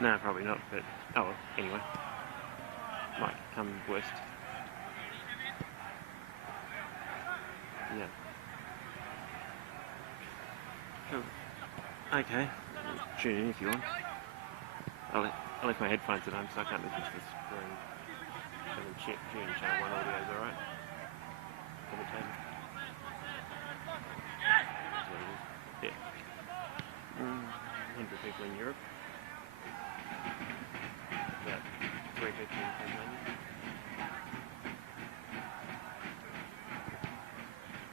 No, probably not, but oh well, anyway. Might come west. Yeah. Cool. Okay. Tune in if you want. I left my headphones at home, so I can't listen to the screen. So then tune in channel 1 audio is alright. For the table. That's what it is. Yeah. 100 people in Europe. About 3 people in Tasmania.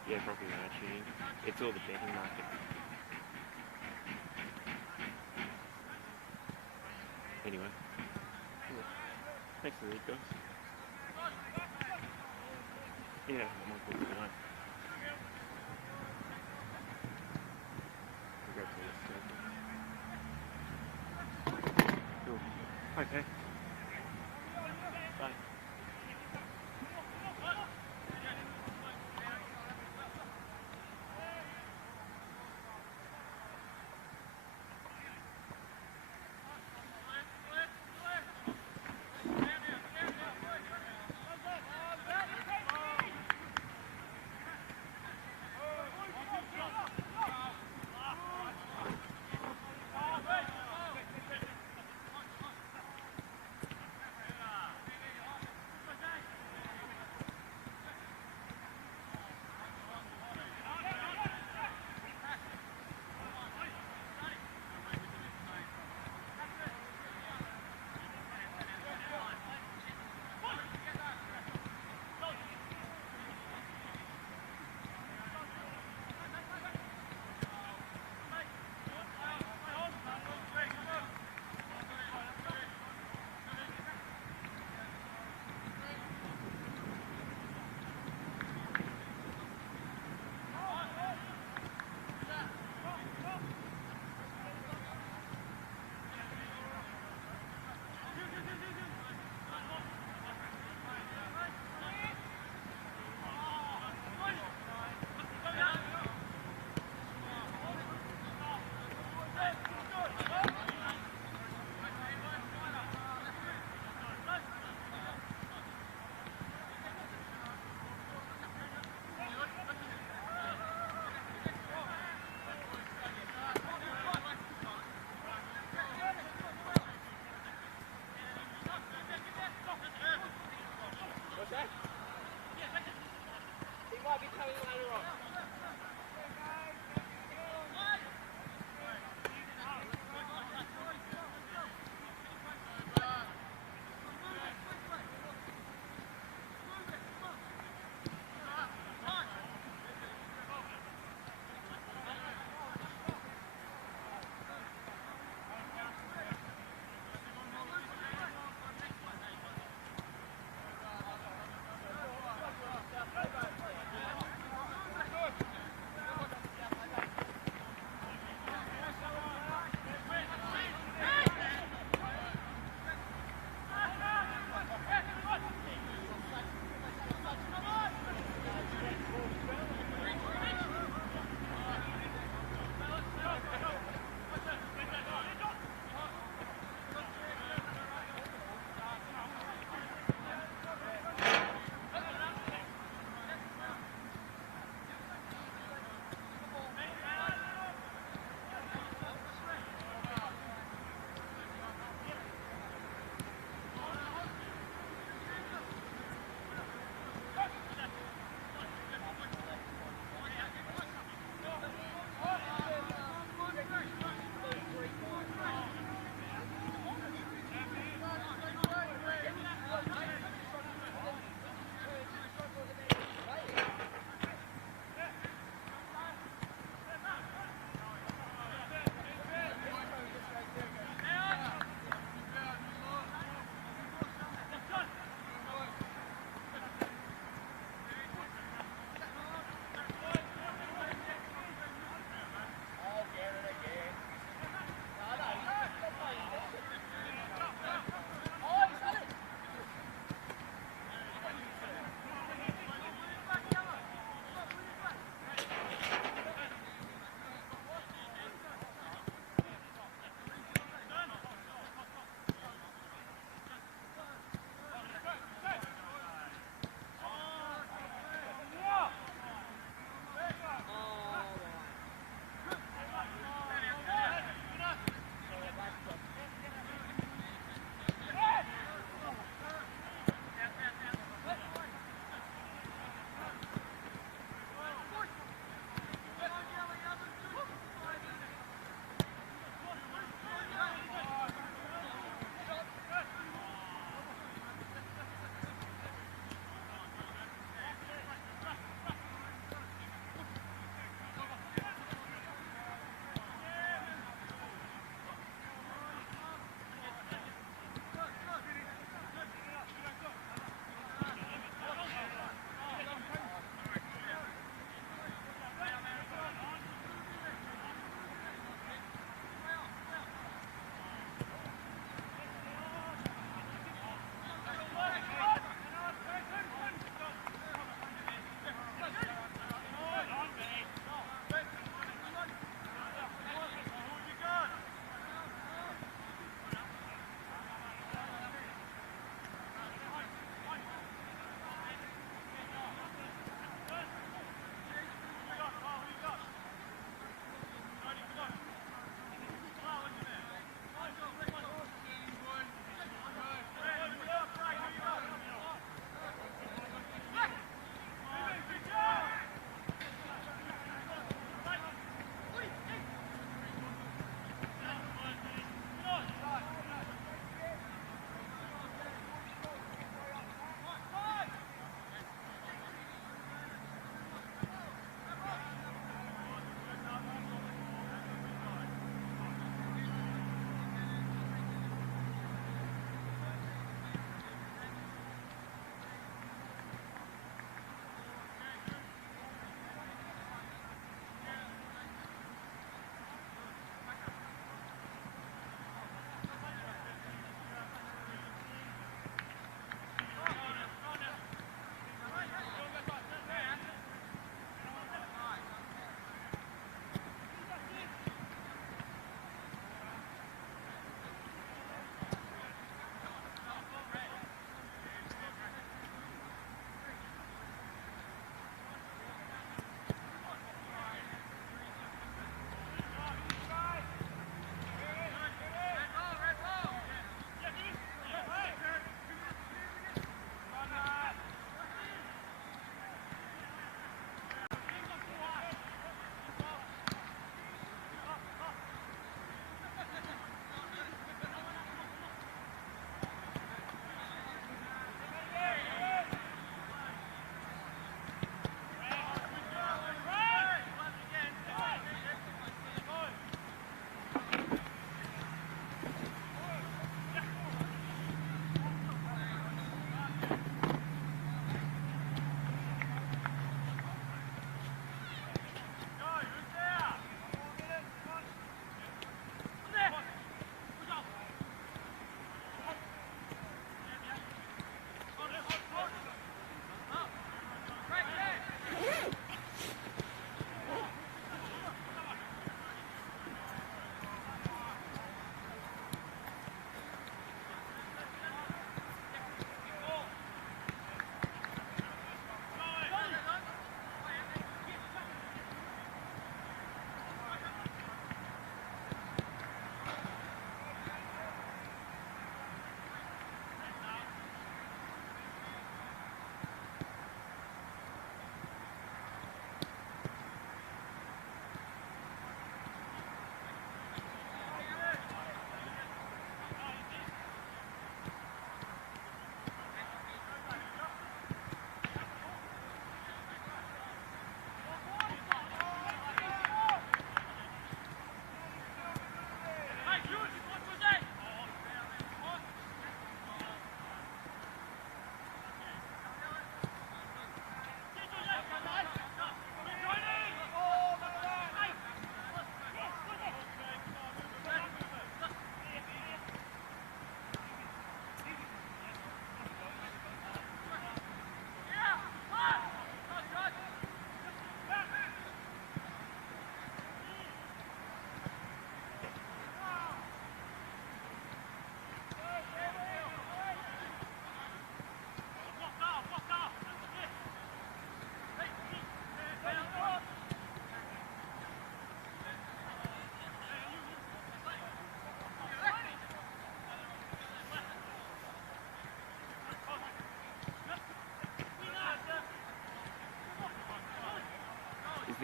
Yeah, probably when I tune in. It's all the betting market. Anyway. Yeah. Thanks for the read, guys. Yeah, I'm on board tonight. Cool. Okay. Bye.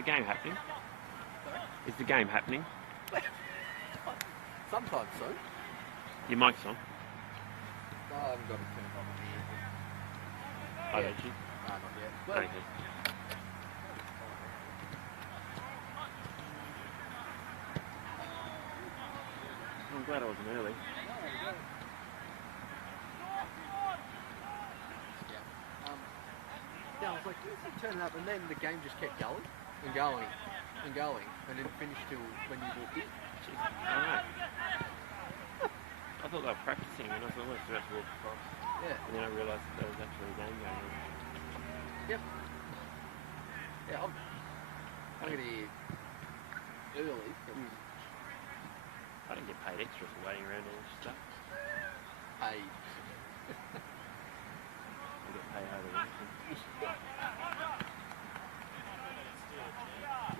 game happening? Sorry? Is the game happening? Sometimes so. Your mic's on. No, I haven't got it turned on. Oh, Yeah. don't you? No, not yet. Well, Okay. I'm glad I wasn't early. yeah, I was like, where's he turning up? And then the game just kept going and going and going and didn't finish till when you walked in. Alright. I thought they were practicing and I was almost about to walk across. Yeah. And then I realised that there was actually a game going on. Yep. Yeah, I'm going to hear early. I don't get paid extra for waiting around all this stuff. Paid. I get paid over anything.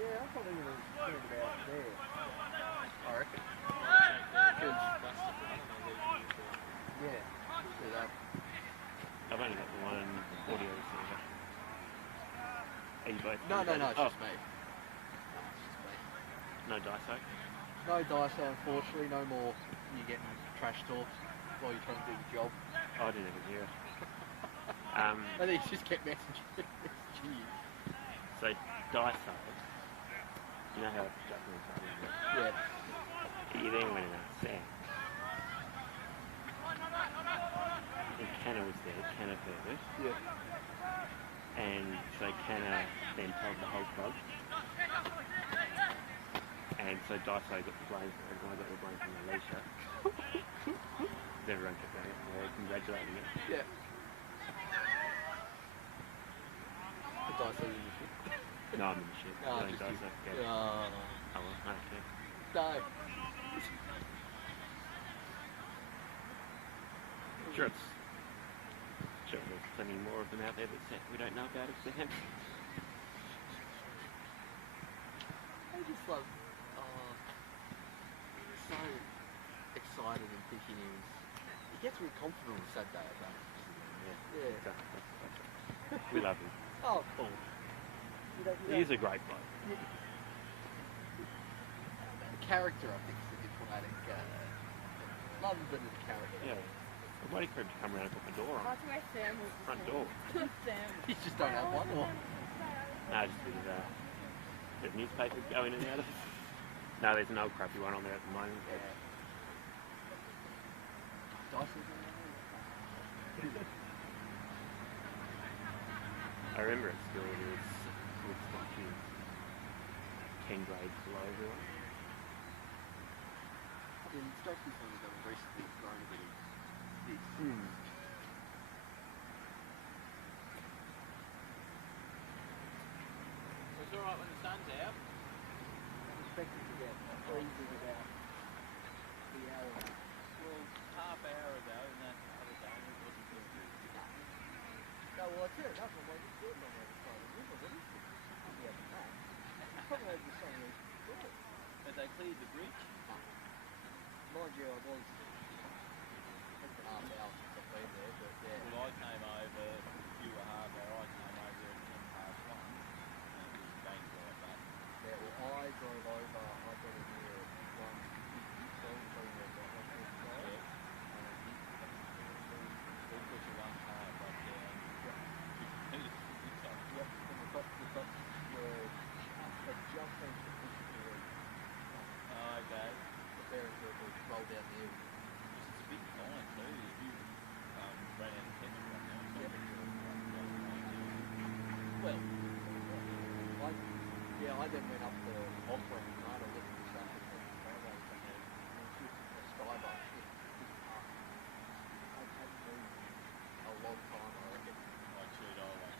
Yeah, I'm probably going to turn it out there. I reckon. Yeah. Do that. I've only got the one audio receiver. Are you both? No, it's oh. just me. No, it's just me. No DISO? No DISO, unfortunately. No more you getting trash talks while you're trying to do your job. Oh, I didn't even hear it. And then you just kept messaging you. So DISO, you know how it's just in front of you? Yeah. You then went and asked Sam. And Canna was there, Canna heard it. Yeah. And so Canna then told the whole club. And so Daiso got the blame for it, and I got the blame from Alicia. Everyone kept going up there congratulating it. Yeah. The Daiso in the shit. No, I'm in the shit. Oh, Really, just Daiso, you. yeah. Oh. Oh well, I don't care. No. Sure, there's plenty more of them out there that we don't know about, Sam. I just love, so excited and thinking he gets really confident on Saturday, I think. Yeah. We love him. Oh, cool. He's a great bloke. The character, I think, is the diplomatic. Love him, but as a character. Yeah. I'm waiting for him to come around and put the door on. That's where Sam was. Front door. Sam. You just don't have one, or? No, just with the newspapers going in and out of it. No, there's an old crappy one on there at the moment. Yeah. Dyson's on there. I remember at school it was like 10 grades below everyone. Yeah, it strikes me something that I've recently grown a bit of this. It's alright when the sun's out. I'm expecting to get freezing about the hour. Well, half hour ago and that other day it wasn't too good. No, well, I turned up and I'm like, it's good on the other side of the river. What is this? It's not the other map. It's probably over the side of the door. But they cleared the bridge. Mind you, I was it's a half hour since I've been there, but yeah. Well, I came over, you were half hour, I came over at 1:10. And it was going like that. Yeah, well, I drove over, I got in here at 1:50, so I was probably about 1:45. Yeah. We'll put you one car back down. Yep, and the cops were had just been pushing towards Oh, okay. the parents were rolled down the hill. It's a big fine too. If you ran out of petrol right now, it's Yep. well, I then went up the off-ramp and I had a look at the traffic on the highway and then a skybus hit up. I'd had to move a long time, I reckon. I chewed all that.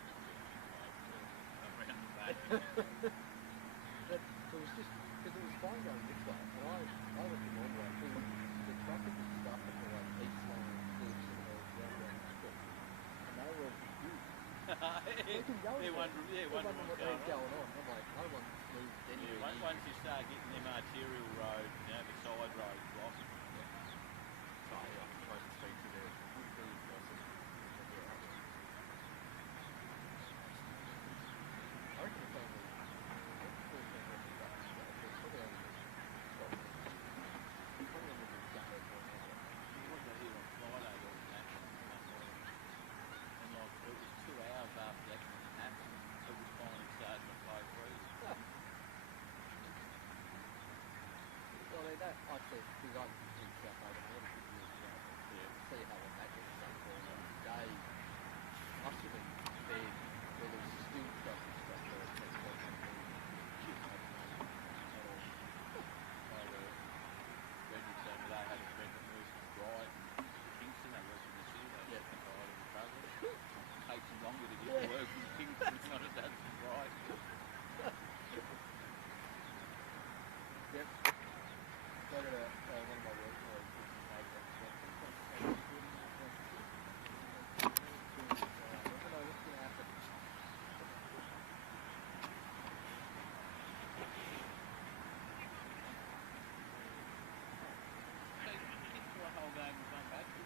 Around the back. But it was just, because it was fine going this way, and I went the wrong way, because the traffic was stuck at the like east line, cliffs and all down the street, and they were huge. They can go Yeah, there. wondering They're what's wondering what going they're on. going on. I'm like, no one's moved Yeah, anywhere. once you start getting them arterial road, you know, the side roads blocked. So I'm trying to speak to the Woodbury gossip. I reckon it's only I said, because I'm in South Melbourne, I had a good year as well. Yeah. See how long that gets done for. And today, must have been bed where there was still traffic stuff there at 10 o'clock in the morning. Shit, I had no at all. Brendan told me they had a friend that moves from Brighton to Kingston. They work in the city. They Yeah. get tired of the travelling. Takes them longer to get to work from Kingston than it does from Brighton. Yep. So I got one of my work colleagues who's in Hobart. I don't know what's going to happen. They get through a whole game with one basket.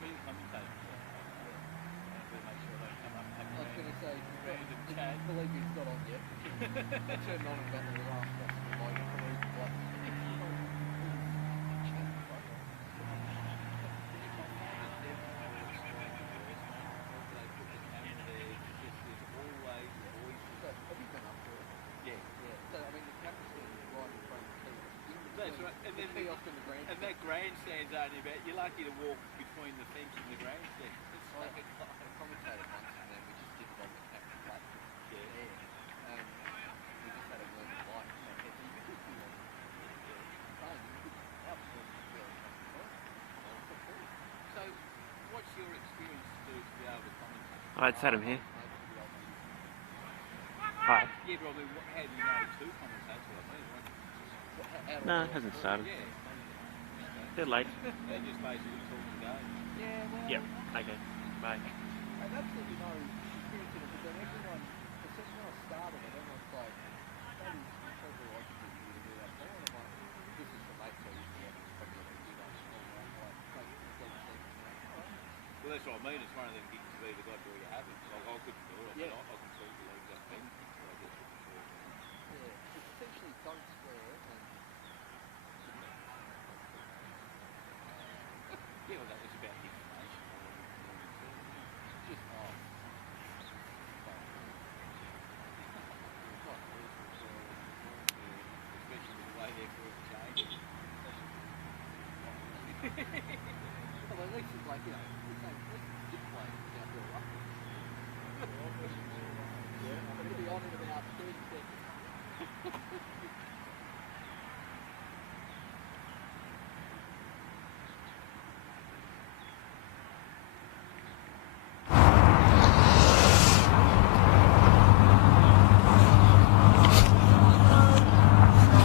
Be a commentator. Better make sure they come up and have I was going to say, random the chat. colleague who's not on yet. I turned on about the last question of my colleague. Like, have you been up there? Yeah. Yeah. So, I mean, the camera's going to be right in front of the kiosk. That's right. And then the kiosk and the grandstand. And that grandstand's only about, you're lucky to walk between the fence and the grandstand. It's I like, commentated once and then we just did it on the camera platform. yeah. And we just had a word of life. So I said, you could do it. So, what's your experience to be able to commentate? Alright, Adam here. Hi. Yeah, but I mean, how do you know to commentate? That's what I mean. What, No, it hasn't started. yeah. They're late. They're just basically talking game. Yeah, well, Yep. Okay. Bye. I had absolutely no experience in it, but then everyone, especially when I started it, everyone's like, that is incredibly like for you to do that. So I'm like, this is for mates I used to watch, it's probably going to do that. So I'm like, makes complete sense. Alright. Well, that's what I mean. It's one of them gigs to either got to or you haven't. Like, I couldn't do it. Yeah. I can talk to legs up then. So I guess it's Yeah, it's essentially don't swear and yeah, well, that was about the information. just off. Especially with the way they're for it changing. Well, at least it's like, you know, it's like, at least it's just playing outdoor rugby. Yeah, but it'll be on in about 30 seconds.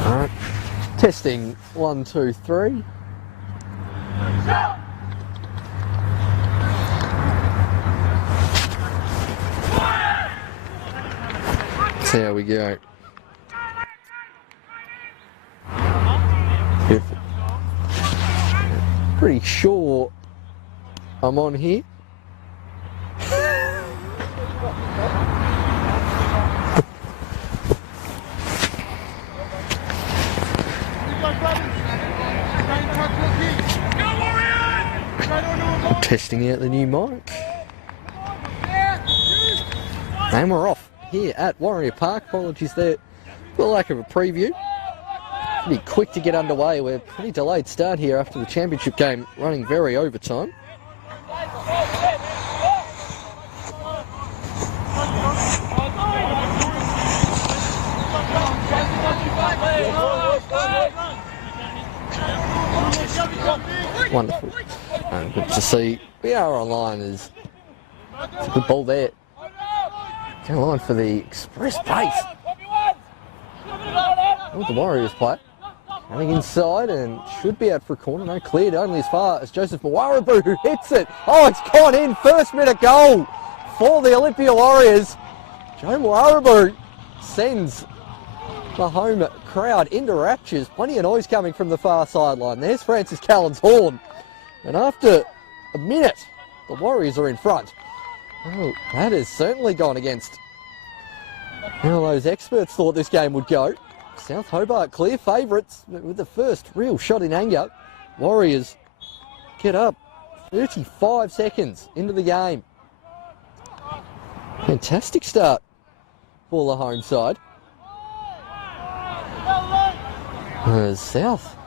Alright, testing 1, 2, 3. See how we go. Beautiful. Pretty sure I'm on here. Testing out the new mic. And we're off here at Warrior Park. Apologies there for the lack of a preview. Pretty quick to get underway. We're pretty delayed start here after the championship game, running very overtime. Wonderful. Good to see. We are online. It's a good ball there. Go on for the express pace. Oh, the Warriors play. Running inside and should be out for a corner. No, cleared only as far as Joseph Mwarabu, who hits it. Oh, it's gone in. First minute goal for the Olympia Warriors. Joe Mwarabu sends the home crowd into raptures. Plenty of noise coming from the far sideline. There's Francis Callan's horn. And after a minute, the Warriors are in front. Oh, that has certainly gone against how those experts thought this game would go. South Hobart clear favourites with the first real shot in anger. Warriors get up 35 seconds into the game. Fantastic start for the home side. South.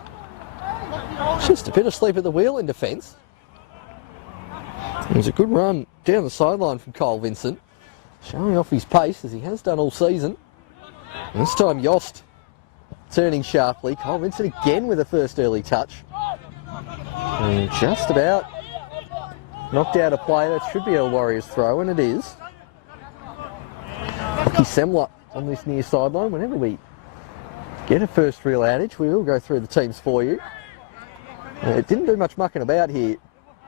Just a bit of sleep at the wheel in defence. It was a good run down the sideline from Kyle Vincent, showing off his pace as he has done all season. And this time Yost turning sharply. Kyle Vincent again with a first early touch. And just about knocked out a player. It should be a Warriors throw, and it is. Lucky Semler on this near sideline. Whenever we get a first real outage, we will go through the teams for you. It didn't do much mucking about here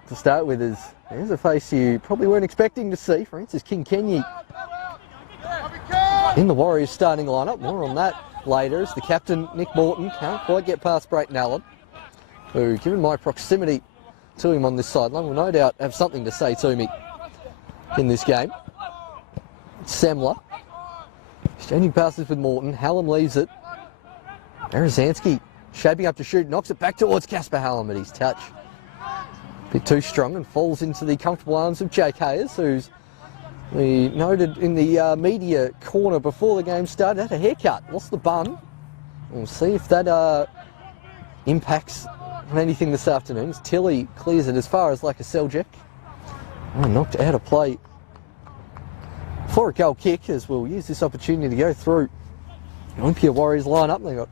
to start with, as there's a face you probably weren't expecting to see. Francis King-Kenyi in the Warriors starting lineup. More on that later, as the captain, Nick Morton, can't quite get past Brayton Allen, who, given my proximity to him on this sideline, will no doubt have something to say to me in this game. Semler exchanging passes with Morton. Hallam leaves it. Berezanski shaping up to shoot, knocks it back towards Casper Hallam at his touch. A bit too strong and falls into the comfortable arms of Jake Hayes, who's, we noted in the media corner before the game started, had a haircut, lost the bun. We'll see if that impacts on anything this afternoon. As Tilly clears it as far as like a Seljack. Knocked out of play for a goal kick, as we'll use this opportunity to go through Olympia Warriors lineup. They've got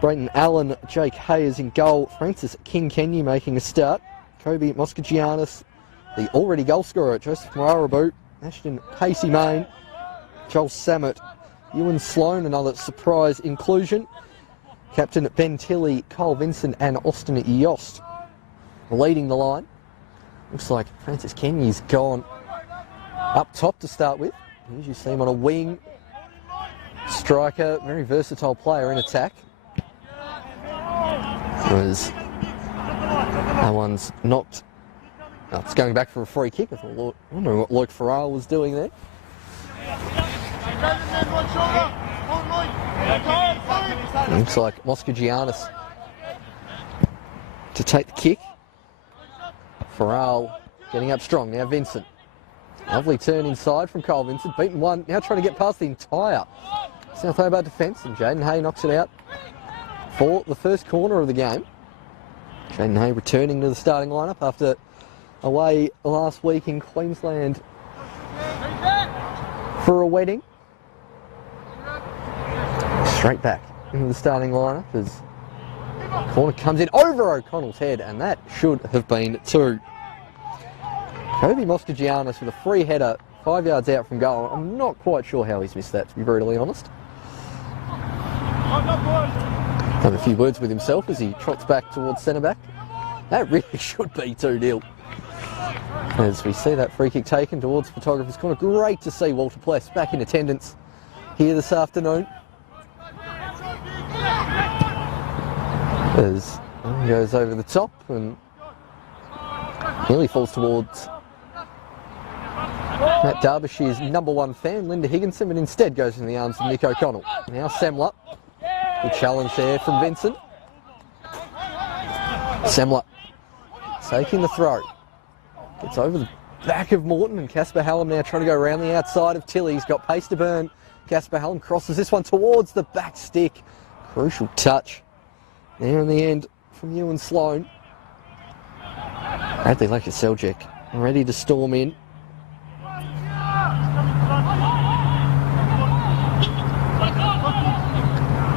Brayton Allen, Jake Hayes in goal, Francis King-Kenyi making a start, Kobe Moskagianis, the already goal scorer, Joseph Mararabu, Ashton Pacey Main, Joel Samet, Ewan Sloan, another surprise inclusion, Captain Ben Tilley, Kyle Vincent and Austin Yost leading the line. Looks like Francis Kenyi's gone up top to start with. You usually see him on a wing, striker, very versatile player in attack. Whereas that one's knocked. Oh, it's going back for a free kick. I thought, wondering what Luke Farrell was doing there. Looks like Moskagianis to take the kick. Farrell getting up strong. Now Vincent. Lovely turn inside from Kyle Vincent. Beaten one. Now trying to get past the entire South Hobart defence. And Jaden Hay knocks it out for the first corner of the game. Jaden Hay returning to the starting lineup after away last week in Queensland for a wedding. Straight back into the starting lineup as corner comes in over O'Connell's head, and that should have been two. Kobe Moskagianis with a free header 5 yards out from goal. I'm not quite sure how he's missed that, to be brutally honest. Have a few words with himself as he trots back towards centre-back. That really should be 2-0. As we see that free kick taken towards photographer's corner. Great to see Walter Pless back in attendance here this afternoon. As he goes over the top and nearly falls towards Matt Derbyshire's #1 fan, Linda Higginson, but instead goes in the arms of Nick O'Connell. Now Semler. Good challenge there from Vincent. Semler taking the throw. Gets over the back of Morton, and Casper Hallam now trying to go around the outside of Tilly. He's got pace to burn. Casper Hallam crosses this one towards the back stick. Crucial touch there in the end from Ewan Sloan. Bradley Seljack ready to storm in.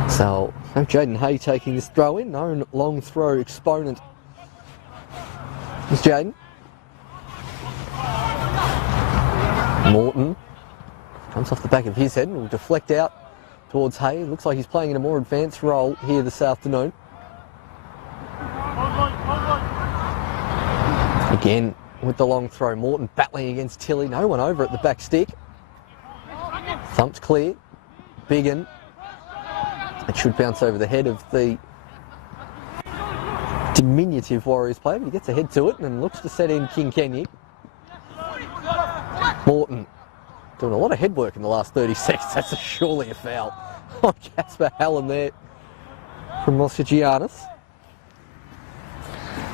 So, Jaden Hay taking this throw in, known long throw exponent. It's Jaden. Morton comes off the back of his head and will deflect out towards Hay. Looks like he's playing in a more advanced role here this afternoon. Again, with the long throw, Morton battling against Tilly. No one over at the back stick. Thumped clear. Biggin. It should bounce over the head of the diminutive Warriors player, but he gets ahead to it and looks to set in King-Kenyi. Morton doing a lot of head work in the last 30 seconds. That's surely a foul on Casper Hallam there from Moskagianis.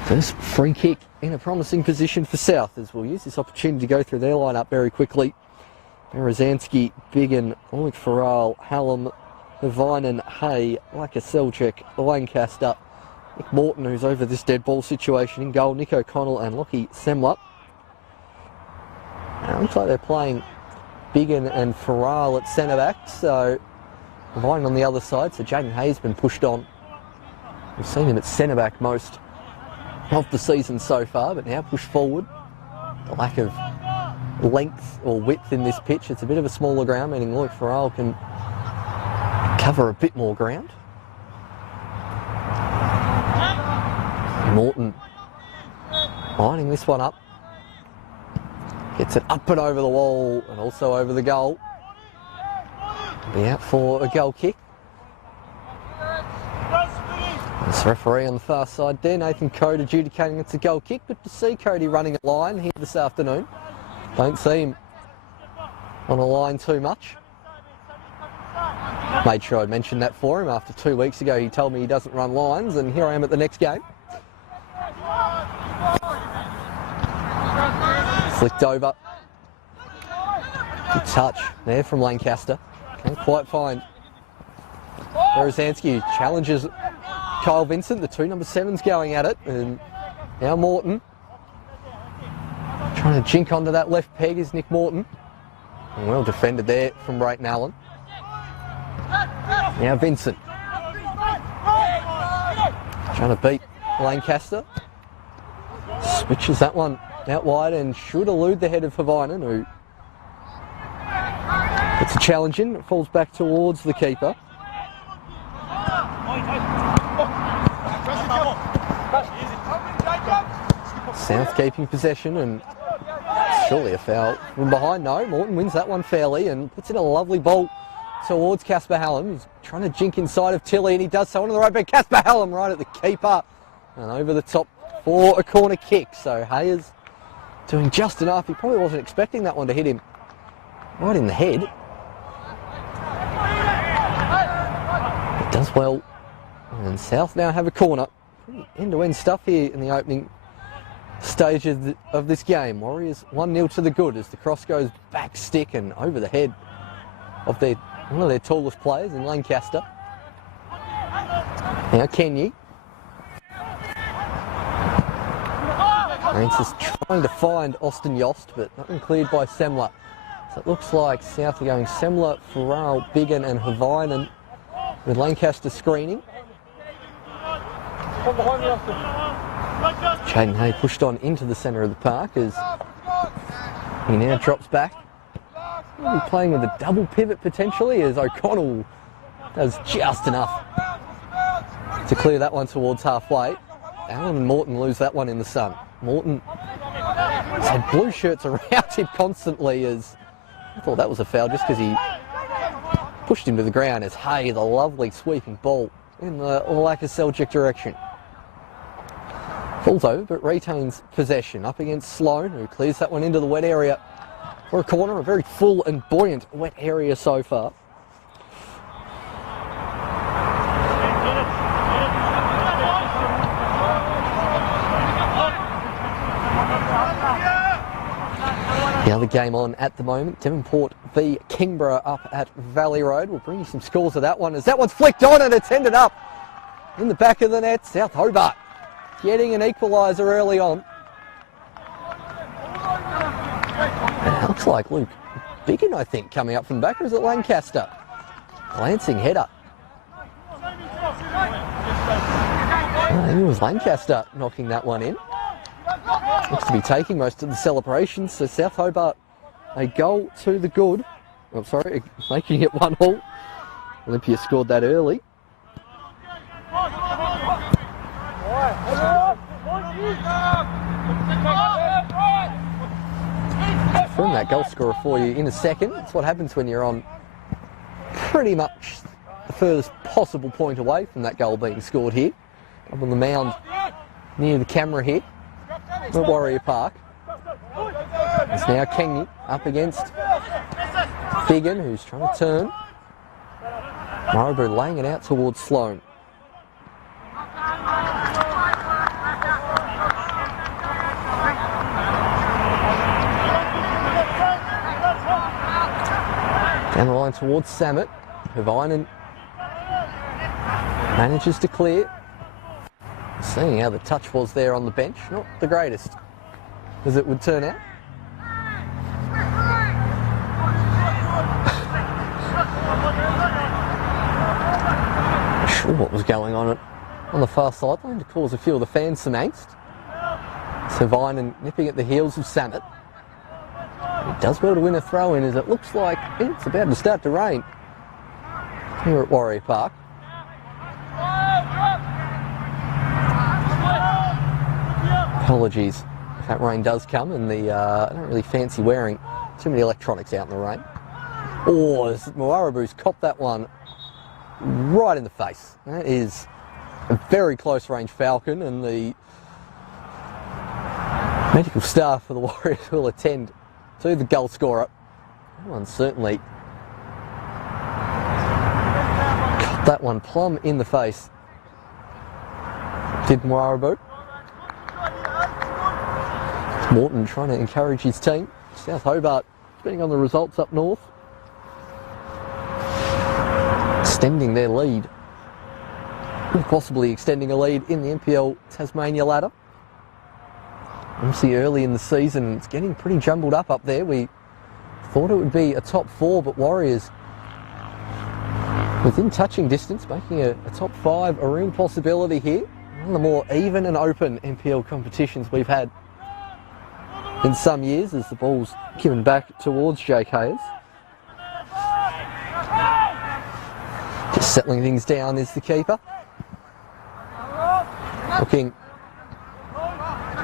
First free kick in a promising position for South, as we'll use this opportunity to go through their lineup very quickly. Berezanski, Biggin, Luke Farrell, Hallam, Vinen, Hay, like a Seljuk, Lancaster, Nick Morton, who's over this dead ball situation in goal, Nick O'Connell and Lockie Semler. Now, looks like they're playing Biggin and Farrell at centre back, so Vine on the other side, so Jaden Hay's been pushed on. We've seen him at centre back most of the season so far, but now pushed forward. The lack of length or width in this pitch, it's a bit of a smaller ground, meaning Lloyd Farrell can cover a bit more ground. Morton lining this one up. Gets it up and over the wall and also over the goal. Be out for a goal kick. This referee on the far side there, Nathan Code, adjudicating it's a goal kick. Good to see Cody running a line here this afternoon. Don't see him on a line too much. Made sure I'd mentioned that for him. After 2 weeks ago he told me he doesn't run lines, and here I am at the next game. Flicked over. Good touch there from Lancaster. Can't quite find Berezanski, challenges Kyle Vincent. The two number 7s going at it, and now Morton trying to jink onto that left peg is Nick Morton. And well defended there from Brayton Allen. Now Vincent trying to beat Lancaster. Switches that one out wide and should elude the head of Havinen, who puts a challenge in. It falls back towards the keeper. South keeping possession, and surely a foul from behind. No, Morton wins that one fairly and puts in a lovely ball towards Casper Hallam. He's trying to jink inside of Tilly, and he does so onto the right back. Casper Hallam right at the keeper and over the top for a corner kick. So Hayes doing just enough. He probably wasn't expecting that one to hit him right in the head. It does well. And South now have a corner. Pretty end-to-end stuff here in the opening stage of this game. Warriors 1-0 to the good as the cross goes back stick and over the head of one of their tallest players in Lancaster. Now Kenyi. Francis trying to find Austin Yost, but nothing cleared by Semler. So it looks like South are going Semler, Farrell, Biggin and Havinen with Lancaster screening. Jaden Hay pushed on into the centre of the park as he now drops back. He'll be playing with a double pivot potentially, as O'Connell does just enough to clear that one towards halfway. Allen and Morton lose that one in the sun. Morton has had blue shirts around him constantly, as I thought that was a foul just because he pushed him to the ground, as Hay, the lovely sweeping ball in the Lacus Seljuk direction. Falls over but retains possession up against Sloan, who clears that one into the wet area for a corner. A very full and buoyant wet area so far. The other game on at the moment, Devonport v Kingborough up at Valley Road. We'll bring you some scores of that one, as that one's flicked on and it's ended up in the back of the net. South Hobart getting an equaliser early on. It looks like Luke Biggin, I think, coming up from the back, or is it Lancaster? Glancing header. I think it was Lancaster knocking that one in. Looks to be taking most of the celebrations, so South Hobart a goal to the good. Oh, sorry, making it 1-1. Olympia scored that early. From that goal scorer for you in a second. That's what happens when you're on pretty much the furthest possible point away from that goal being scored here. Up on the mound near the camera here at Warrior Park. It's now Kengi up against Biggin, who's trying to turn. Marlborough laying it out towards Sloan. Down the line towards Samet. Havinen Manages to clear. Seeing how the touch was there on the bench, not the greatest as it would turn out. Not sure what was going on the far sideline to cause a few of the fans some angst. So Vinan nipping at the heels of Samet. He does well to win a throw in as it looks like it's about to start to rain here at Warrior Park. Apologies if that rain does come, and I don't really fancy wearing too many electronics out in the rain. Oh, Moarabu's copped that one right in the face. That is a very close range falcon, and the medical staff for the Warriors will attend to the goal scorer. That one certainly got that one plumb in the face. Did Moarabu. Morton trying to encourage his team. South Hobart, depending on the results up north, extending their lead. Possibly extending a lead in the NPL Tasmania ladder. Obviously early in the season, it's getting pretty jumbled up there. We thought it would be a top 4, but Warriors within touching distance, making a top 5 a real possibility here. One of the more even and open NPL competitions we've had in some years, as the ball's given back towards Jake Hayes. Just settling things down is the keeper. Looking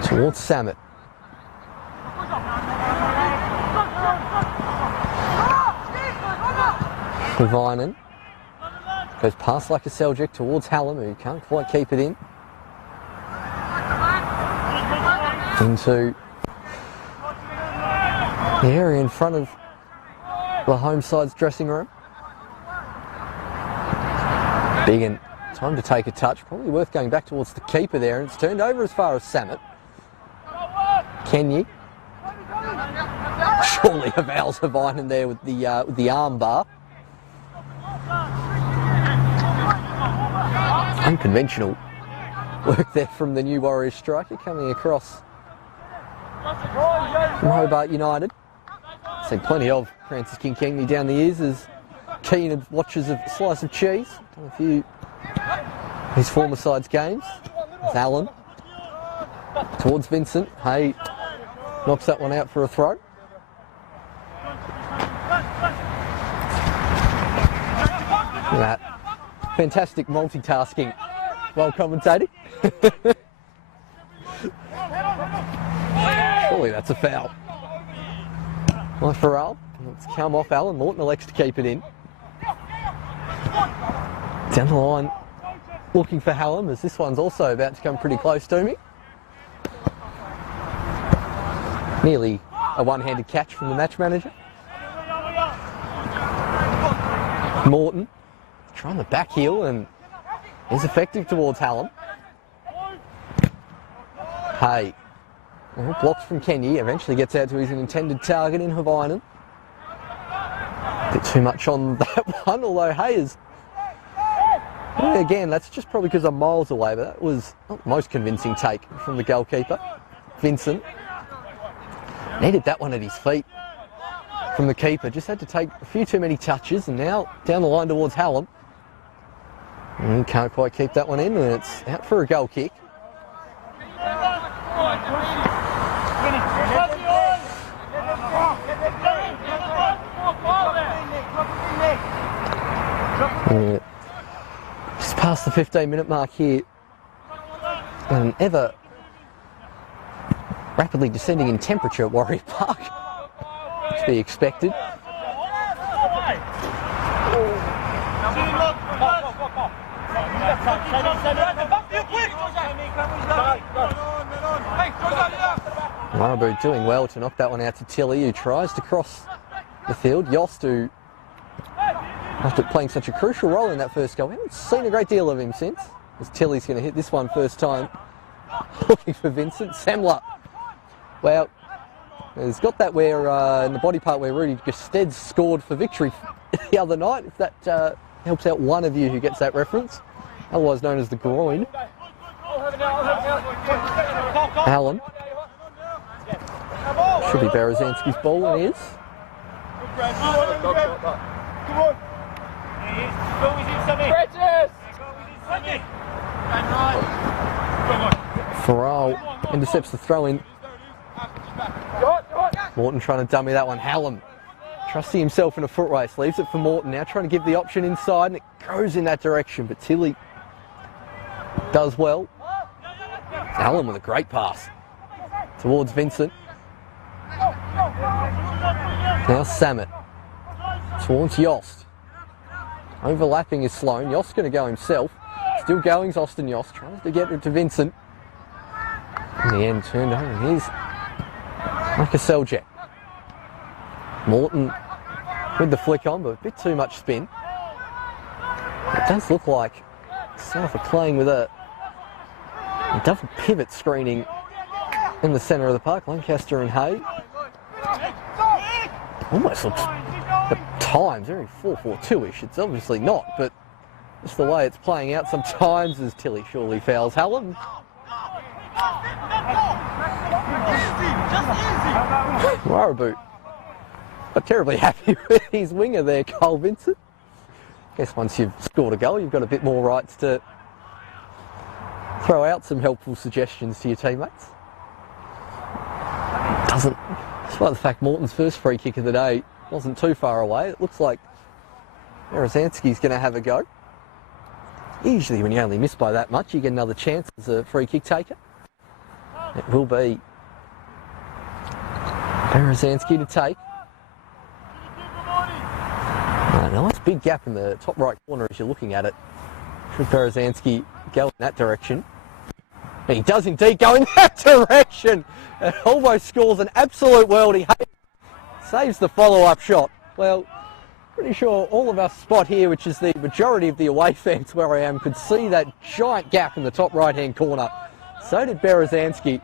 towards Samet. Vinan goes past like a Seljuk towards Hallam, who can't quite keep it in. Into the area in front of the home side's dressing room. Biggin, time to take a touch. Probably worth going back towards the keeper there, and it's turned over as far as Samet. Kenyi. Surely avails Vinan there with the arm bar. Unconventional work there from the new Warriors striker coming across from Hobart United. Seen plenty of Francis Kenyi down the years as keen watchers of Slice of Cheese. Done a few of his former side's games. It's Allen towards Vincent. Hay knocks that one out for a throw. Look at that. Fantastic multitasking while commentating. Surely that's a foul. Well, Farrell, it's come off Allen. Morton elects to keep it in. Down the line, looking for Hallam, as this one's also about to come pretty close to me. Nearly a one-handed catch from the match manager. Morton trying the back heel and is effective towards Hallam. Hay, well, blocked from Kenyi, eventually gets out to his intended target in Vinan. A bit too much on that one, although Hay is... Well, again, that's just probably because I'm miles away, but that was not the most convincing take from the goalkeeper. Vincent needed that one at his feet from the keeper. Just had to take a few too many touches, and now down the line towards Hallam. And can't quite keep that one in, and it's out for a goal kick. Just past the 15-minute mark here. An ever rapidly descending in temperature at Warrior Park. To be expected. Marabu doing well to knock that one out to Tilly, who tries to cross the field. Yost, who, after playing such a crucial role in that first goal, we haven't seen a great deal of him since. As Tilly's going to hit this one first time. Looking for Vincent. Semler. Well, he's got that where in the body part where Rudy Gested's scored for victory the other night, if that helps out one of you who gets that reference. otherwise known as the groin. Allen. Should be Berezanski's ball, and it is. Farrell intercepts the throw in. Morton trying to dummy that one. Hallam trusting himself in a foot race, leaves it for Morton, now trying to give the option inside, and it goes in that direction, but Tilly does well. Allen with a great pass towards Vincent. Now Samet towards Yost. Overlapping is Sloan. Yost's going to go himself. Still going is Austin Yost, tries to get it to Vincent. In the end, turned over, and here's Micah Seljack. Morton with the flick on, but a bit too much spin. It does look like South are playing with a double pivot screening in the centre of the park. Lancaster and Hay. Almost looks at times very 4-4-2-ish. It's obviously not, but just the way it's playing out sometimes as Tilly surely fouls Hallam. Warraboo not terribly happy with his winger there, Cole Vincent. Guess once you've scored a goal, you've got a bit more rights to throw out some helpful suggestions to your teammates. Doesn't, despite the fact Morton's first free kick of the day wasn't too far away, it looks like Berezanski's going to have a go. Usually when you only miss by that much, you get another chance as a free kick taker. It will be Berezanski to take. A nice big gap in the top right corner as you're looking at it. Should Berezanski go in that direction? And he does indeed go in that direction. It almost scores an absolute worldie. Saves the follow-up shot. Well, pretty sure all of us spot here, which is the majority of the away fans where I am, could see that giant gap in the top right-hand corner. So did Berezanski,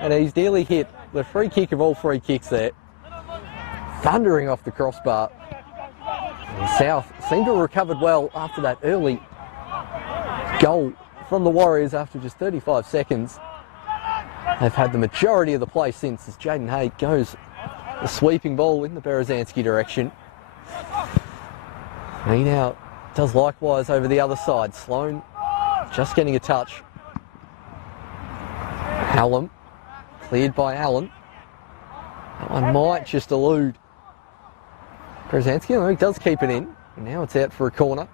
and he's nearly hit the free kick of all free kicks there. Thundering off the crossbar. And South seemed to have recovered well after that early goal from the Warriors after just 35 seconds. They've had the majority of the play since as Jaden Hay goes the sweeping ball in the Berezanski direction. He now does likewise over the other side. Sloan just getting a touch. Hallam, cleared by Allen. That one might just elude Berezanski, although he does keep it in. And now it's out for a corner.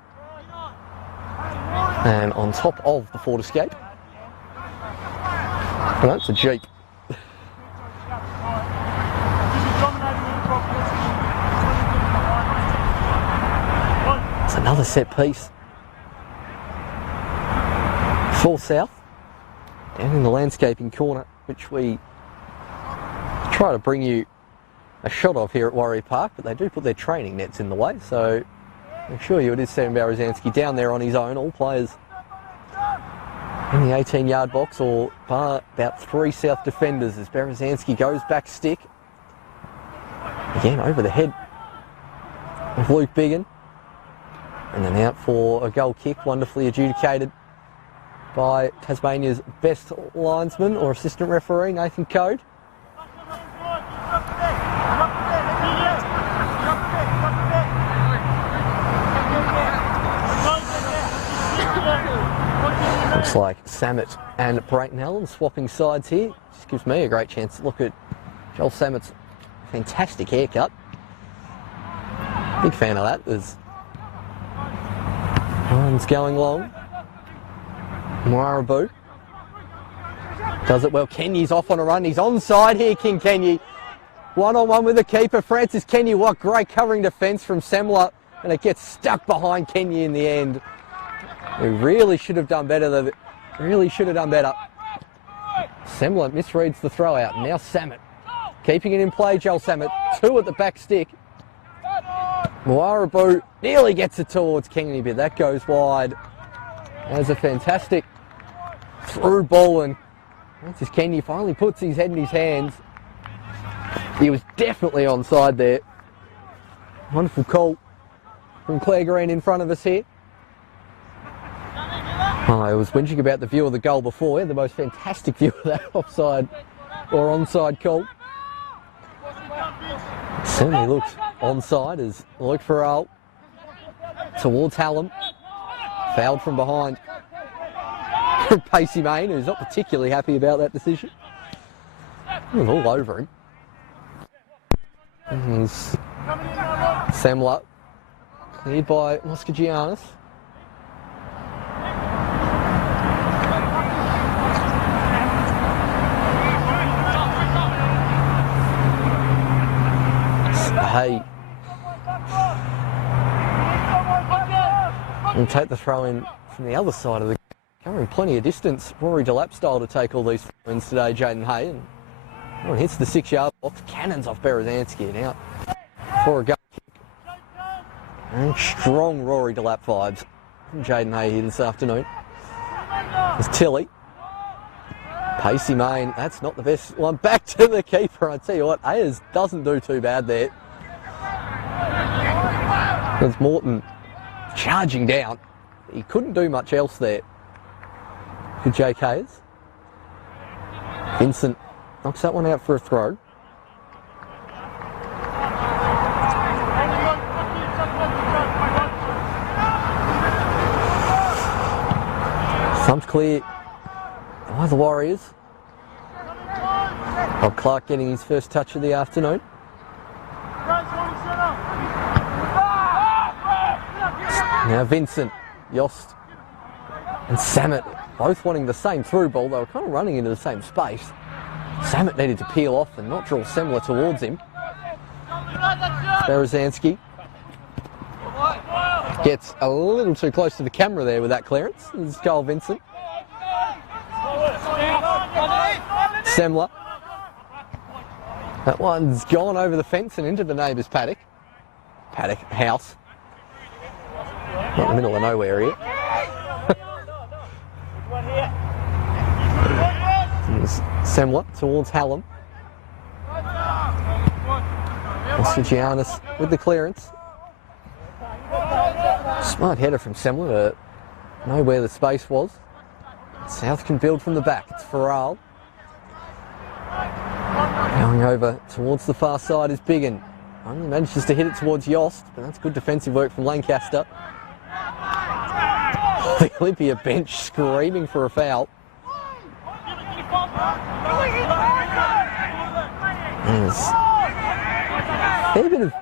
And on top of the forward escape. No, it's a Jeep. It's another set piece for South. Down in the landscaping corner, which we try to bring you a shot of here at Warrior Park, but they do put their training nets in the way, so I assure you it is Sam Berezanski down there on his own. All players in the 18-yard box, or bar about 3 South defenders as Berezanski goes back stick. Again, over the head of Luke Biggin. And then out for a goal kick, wonderfully adjudicated by Tasmania's best linesman or assistant referee, Nathan Code. Looks like Samet and Brayton Allen swapping sides here. Just gives me a great chance to look at Joel Samet's fantastic haircut. Big fan of that. There's one's going long. Moarabu does it well. Keny's off on a run. He's onside here, King Kenny. One-on-one with the keeper, Francis Kenny. What great covering defence from Semler. And it gets stuck behind Kenny in the end. We really should have done better. Semler misreads the throw out. Now Samet keeping it in play. Joel Samet, 2 at the back stick. Moarabu nearly gets it towards Kenny, but that goes wide. As a fantastic through ball, and Francis Kenny finally puts his head in his hands. He was definitely onside there. Wonderful call from Claire Green in front of us here. Oh, I was whinging about the view of the goal before. We had the most fantastic view of that offside or onside call. It certainly looked onside as Luke Farrell towards Hallam. Fouled from behind. Pacey Main, who's not particularly happy about that decision. He was all over him. And Semler cleared by Moscagiannis. Hey. And take the throw in from the other side of the covering plenty of distance. Rory Delap style to take all these throw-ins today, Jaden Hay. And oh, hits the 6-yard box, cannons off Berezanski and out for a goal kick. And strong Rory Delap vibes from Jaden Hay here this afternoon. There's Tilly. Pacey Main, that's not the best one. Back to the keeper. I tell you what, Ayers doesn't do too bad there. There's Morton charging down. He couldn't do much else there for Jake Ayers. Vincent knocks that one out for a throw. Thumped clear by the Warriors. Bob Clark getting his first touch of the afternoon. Now Vincent, Yost and Samet both wanting the same through ball. They were kind of running into the same space. Samet needed to peel off and not draw Semler towards him. Berezanski gets a little too close to the camera there with that clearance. This is Carl Vincent. Semler. That one's gone over the fence and into the neighbour's paddock. Paddock house. Not in the middle of nowhere here. Semler towards Hallam. Giannis with the clearance. Smart header from Semler to know where the space was. South can build from the back. It's Farrell. Going over towards the far side is Biggin. Only manages to hit it towards Yost, but that's good defensive work from Lancaster. The Olympia bench screaming for a foul. There's a fair bit of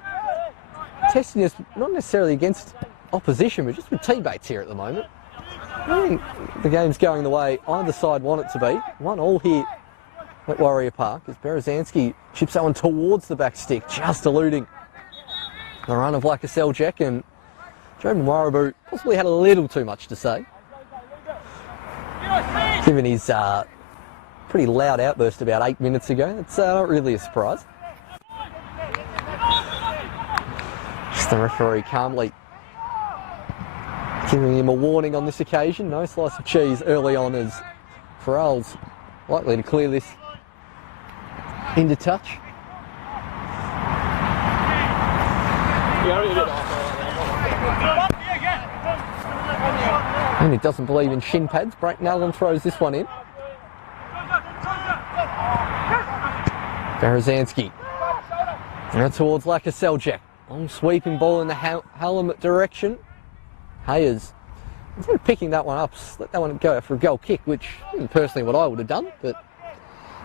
testiness, not necessarily against opposition, but just with teammates here at the moment. I think the game's going the way either side want it to be. 1-1 here at Warrior Park as Berezanski chips that one towards the back stick, just eluding the run of Lakaseljek, and Joe Mwarabu possibly had a little too much to say, given his pretty loud outburst about 8 minutes ago. It's not really a surprise. Just the referee calmly giving him a warning on this occasion. No slice of cheese early on as Farrell's likely to clear this into touch. And he doesn't believe in shin pads. Brayton Allen throws this one in. Berezanski. Now towards Lakaseljek. Long sweeping ball in the Hallam direction. Hayes, instead of picking that one up, let that one go for a goal kick, which isn't personally what I would have done, but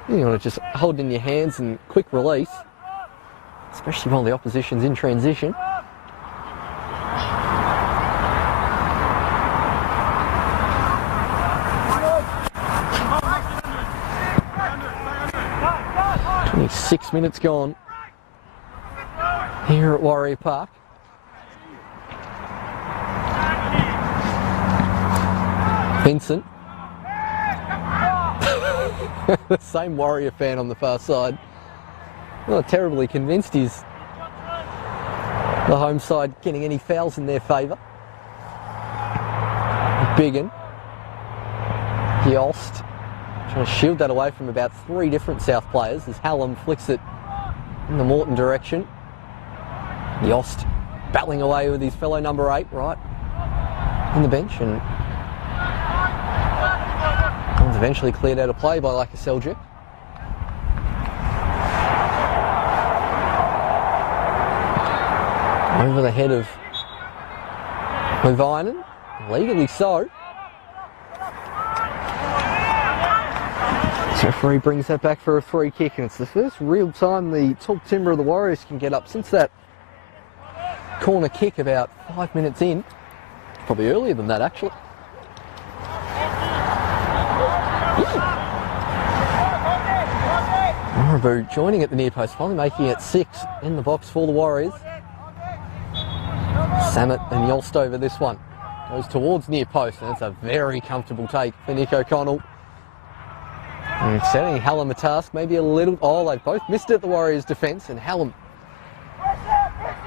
you want to just hold it in your hands and quick release, especially while the opposition's in transition. Six minutes gone here at Warrior Park. Vincent. The same Warrior fan on the far side. Not terribly convinced he's the home side getting any fouls in their favour. Biggin. Yost. Trying to shield that away from about 3 different South players as Hallam flicks it in the Morton direction. Yost battling away with his fellow number 8 right in the bench, and It's eventually cleared out of play by Laka Seljuk. Over the head of Levainen, legally so. So referee brings that back for a free kick, and it's the first real time the tall timber of the Warriors can get up since that corner kick about 5 minutes in. Probably earlier than that, actually. Marabou joining at the near post, finally making it 6 in the box for the Warriors. Samet and Yost over this one. Goes towards near post, and it's a very comfortable take for Nick O'Connell. And setting Hallam a task, maybe a little... Oh, they've both missed it, the Warriors' defence, and Hallam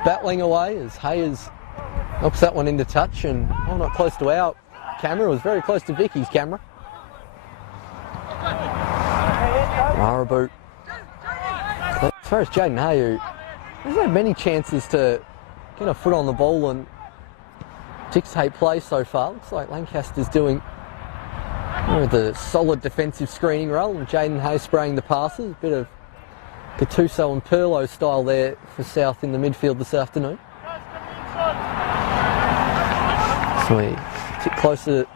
battling away as Hayes knocks that one into touch, and not close to our camera. It was very close to Vicky's camera. Marabou. As far as Jaden Hay, who hasn't had many chances to get a foot on the ball and dictate play so far. Looks like Lancaster's doing the solid defensive screening role, and Jaden Hay spraying the passes. A bit of Gattuso and Perlo style there for South in the midfield this afternoon. So we sit closer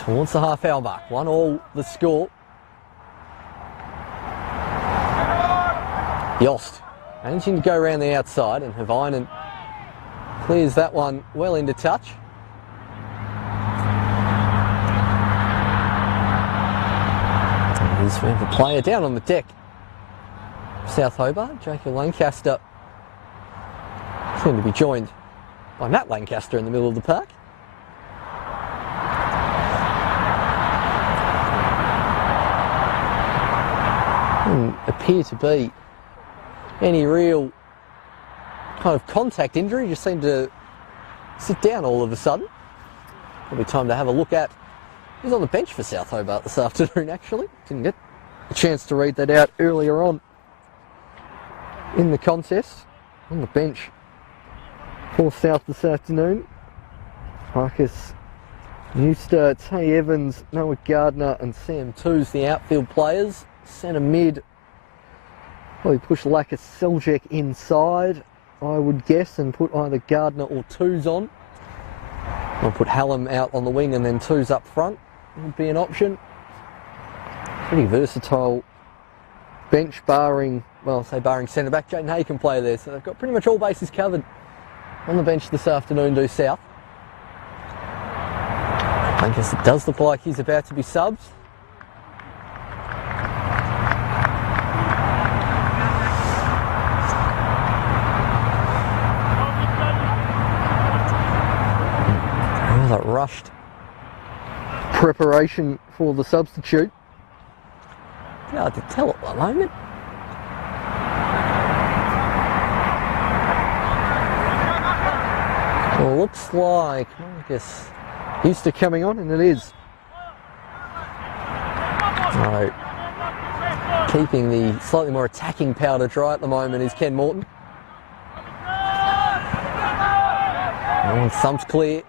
towards the half-hour mark. 1-1 the score. Yost managing to go around the outside, and Havainen clears that one well into touch. We have a player down on the deck. South Hobart, Jacob Lancaster, soon to be joined by Matt Lancaster in the middle of the park. Didn't appear to be any real kind of contact injury, just seemed to sit down all of a sudden. Probably time to have a look at. He's on the bench for South Hobart this afternoon, actually. Didn't get a chance to read that out earlier on in the contest. On the bench for South this afternoon. Marcus Newster, Tay Evans, Noah Gardner and Sam Toos, the outfield players. Centre mid, probably push Laka Seljuk inside, I would guess, and put either Gardner or Toos on. I'll put Hallam out on the wing and then Toos up front would be an option. Pretty versatile bench, barring, well, say barring centre back. Jaden Hay can play there, so they've got pretty much all bases covered on the bench this afternoon, do South. I guess it does look like he's about to be subbed. That rushed preparation for the substitute. Yeah, I could tell at the moment. Well, looks like Marcus Newster coming on, and it is. So, keeping the slightly more attacking powder dry at the moment is Ken Morton. Oh, thumbs clear.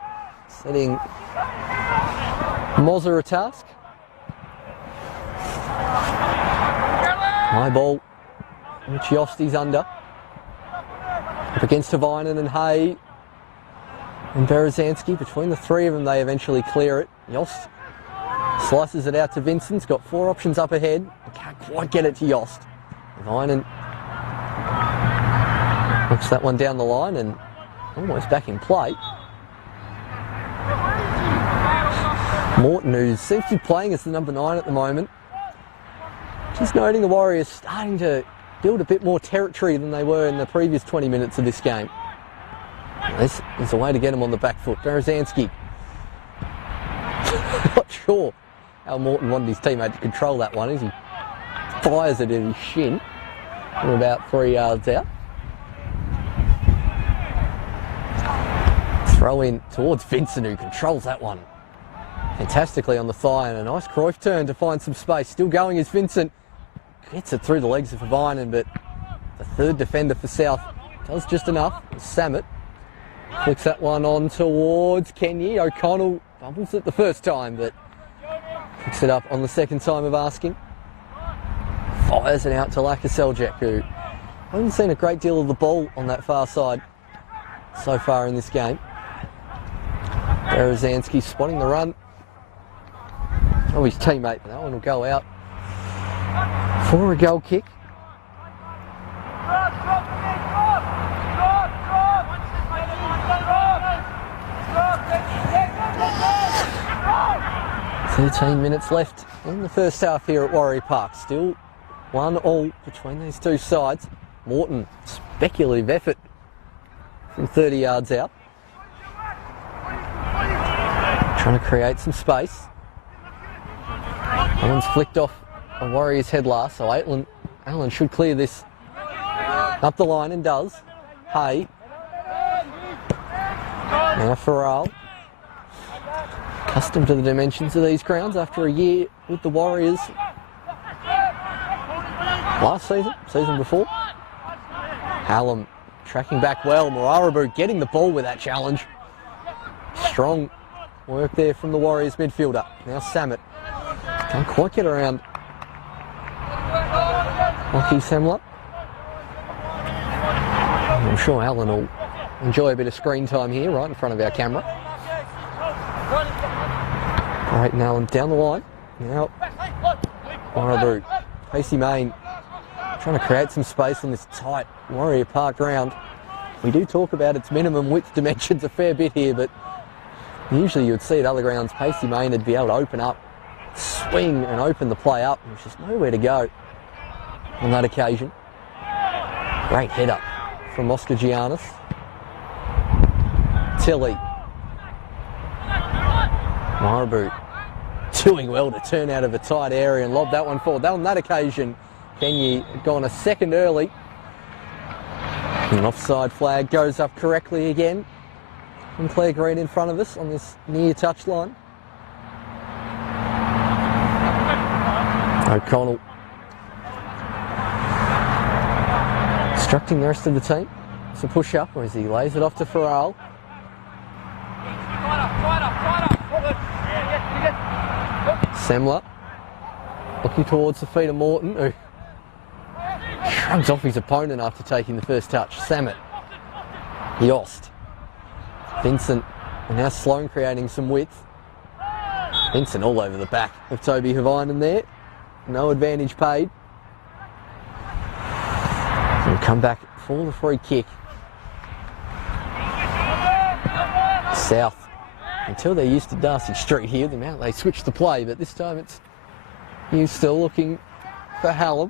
Setting Mozza a task. High ball, which Yosti's under. Up against Havainen and Hay and Berezanski. Between the three of them, they eventually clear it. Yost slices it out to Vincent's got 4 options up ahead. Can't quite get it to Yost. Havainen looks that one down the line and almost back in play. Morton, who seems to be playing as the number 9 at the moment. Just noting the Warriors starting to build a bit more territory than they were in the previous 20 minutes of this game. This is a way to get them on the back foot. Berezanski. Not sure how Morton wanted his teammate to control that one as he fires it in his shin from about 3 yards out. Throw in towards Vincent, who controls that one fantastically on the thigh, and a nice Cruyff turn to find some space. Still going is Vincent. Gets it through the legs of Havainen, but the third defender for South does just enough. Samet flicks that one on towards Kenny. O'Connell bumbles it the first time, but Picks it up on the second time of asking. Fires it out to Lakaseljak, who hasn't seen a great deal of the ball on that far side so far in this game. Berezanski spotting the run of his teammate. That one will go out for a goal kick. "13 minutes left in the first half here at Warrior Park. Still 1-1 between these two sides. Morton, speculative effort from 30 yards out. Trying to create some space. That one's flicked off a Warriors head last, so Allen should clear this up the line and does. Hay. Now Farrell. Accustomed to the dimensions of these grounds after a year with the Warriors last season before. Hallam tracking back well. Morarabu getting the ball with that challenge. Strong work there from the Warriors midfielder. Now Samet. Can't quite get around Lockie Semler. I'm sure Allen will enjoy a bit of screen time here right in front of our camera. Right, Allen down the line. Now Morarabu. Pacey Main trying to create some space on this tight Warrior Park ground. We do talk about its minimum width dimensions a fair bit here, but usually you would see at other grounds Pacey Main would be able to open up, swing and open the play up. There's just nowhere to go on that occasion. Great header from Oscar Giannis. Tilly. Morarabu doing well to turn out of a tight area and lob that one forward. On that occasion, Kenyi had gone a second early. An offside flag goes up correctly again. And Claire Green in front of us on this near touchline. O'Connell instructing the rest of the team. It's a push up as he lays it off to Farrell. Semler looking towards the feet of Morton, who shrugs off his opponent after taking the first touch. Samet. Yost. Vincent. And now Sloan creating some width. Vincent all over the back of Toby Havainen there. No advantage paid. He'll come back for the free kick. South. Until they're used to Darcy Street here, the amount they switch the play, but this time it's you still looking for Hallam.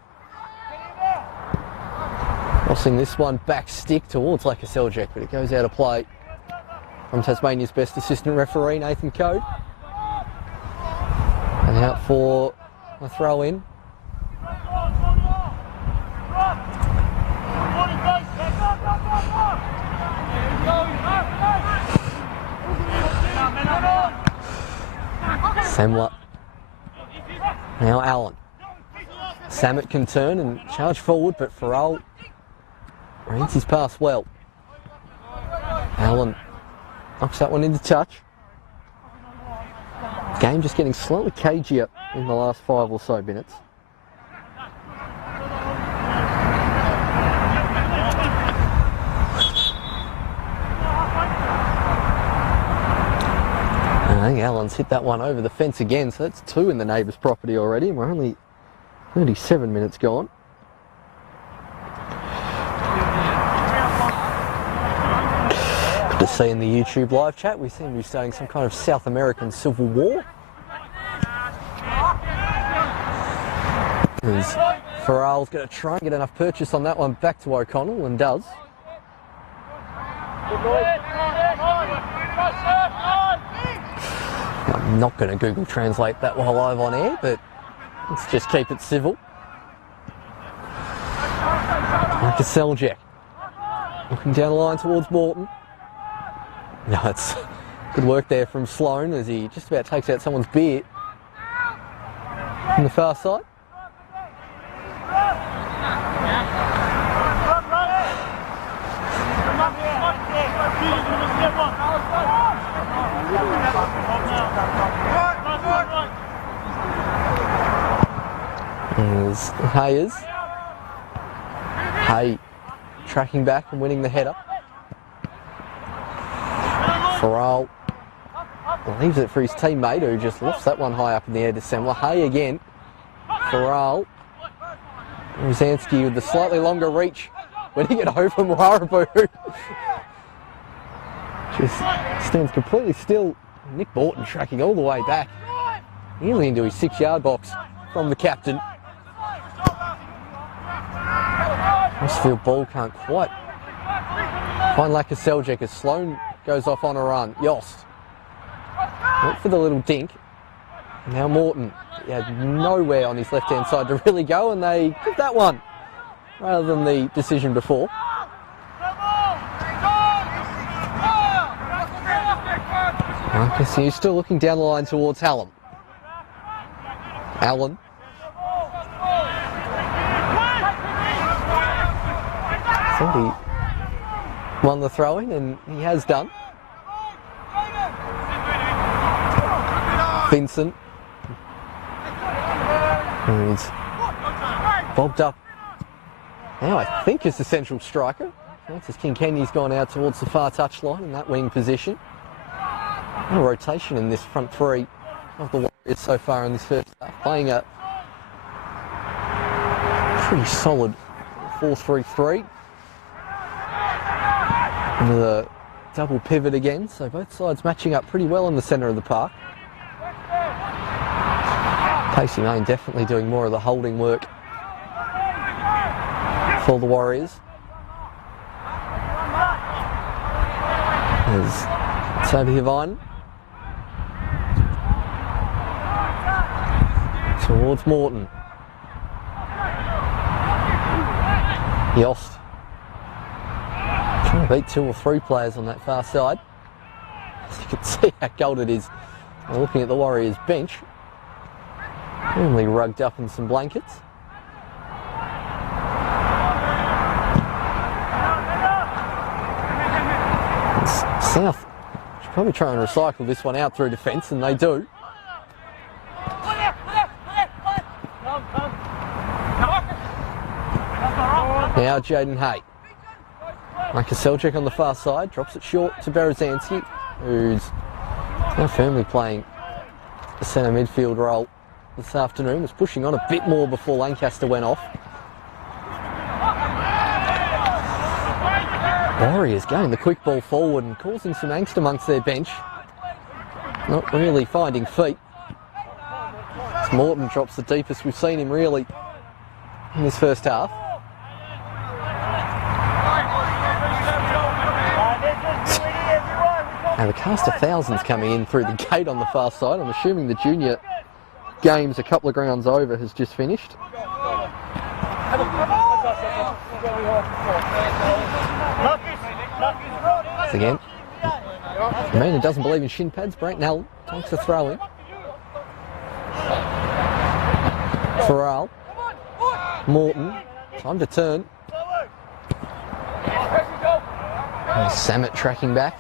Crossing this one back stick towards Lakaseljak, but it goes out of play from Tasmania's best assistant referee, Nathan Code. And out for a throw in. Semler. Now Allen. Samet can turn and charge forward, but Farrell reads his pass well. Allen knocks that one into touch. Game just getting slightly cagier in the last 5 or so minutes. I think Allen's hit that one over the fence again, so that's 2 in the neighbour's property already, and we're only 37 minutes gone. Good to see in the YouTube live chat, we seem to be starting some kind of South American civil war. As Farrell's going to try and get enough purchase on that one back to O'Connell, and does. I'm not going to Google Translate that while live on air, but let's just keep it civil. Lakaseljak looking down the line towards Morton. No, it's good work there from Sloan as he just about takes out someone's beer on the far side. There's Hayes. Hay tracking back and winning the header. Farrell leaves it for his teammate who just lifts that one high up in the air to Semler. Hay again. Farrell. Rosansky with the slightly longer reach. Winning it over Mwarabu. Just stands completely still. Nick Borton tracking all the way back. Nearly into his 6-yard box from the captain. Westfield ball can't quite find Lakaselczyk as Sloan goes off on a run. Yost went for the little dink. Now Morton. He had nowhere on his left-hand side to really go, and they give that one rather than the decision before. Marcus Hughes still looking down the line towards Hallam. Allen. Thought he won the throw-in, and he has done. Vincent. He's bobbed up. Now I think is the central striker. Francis Kinkenya's gone out towards the far touchline in that wing position. A rotation in this front three of the Warriors so far in this first half. Playing a pretty solid 4-3-3. With a double pivot again, so both sides matching up pretty well in the centre of the park. Casey Main definitely doing more of the holding work for the Warriors. There's Toby Hivine towards Morton. Yost trying to beat 2 or 3 players on that far side. As you can see how cold it is. We're looking at the Warriors bench. Only rugged up in some blankets. South should probably try and recycle this one out through defence, and they do. Now Jaden Hay. Lakaselczyk on the far side, drops it short to Berezanski, who's now firmly playing the centre midfield role this afternoon. Was pushing on a bit more before Lancaster went off. Warriors going the quick ball forward and causing some angst amongst their bench. Not really finding feet. As Morton drops the deepest we've seen him really in this first half. Now the cast of thousands coming in through the gate on the far side. I'm assuming the junior games a couple of grounds over has just finished. Once again, the man who doesn't believe in shin pads, Brent Allen, takes the throw in. Farrell. Morton, time to turn. And Samet tracking back.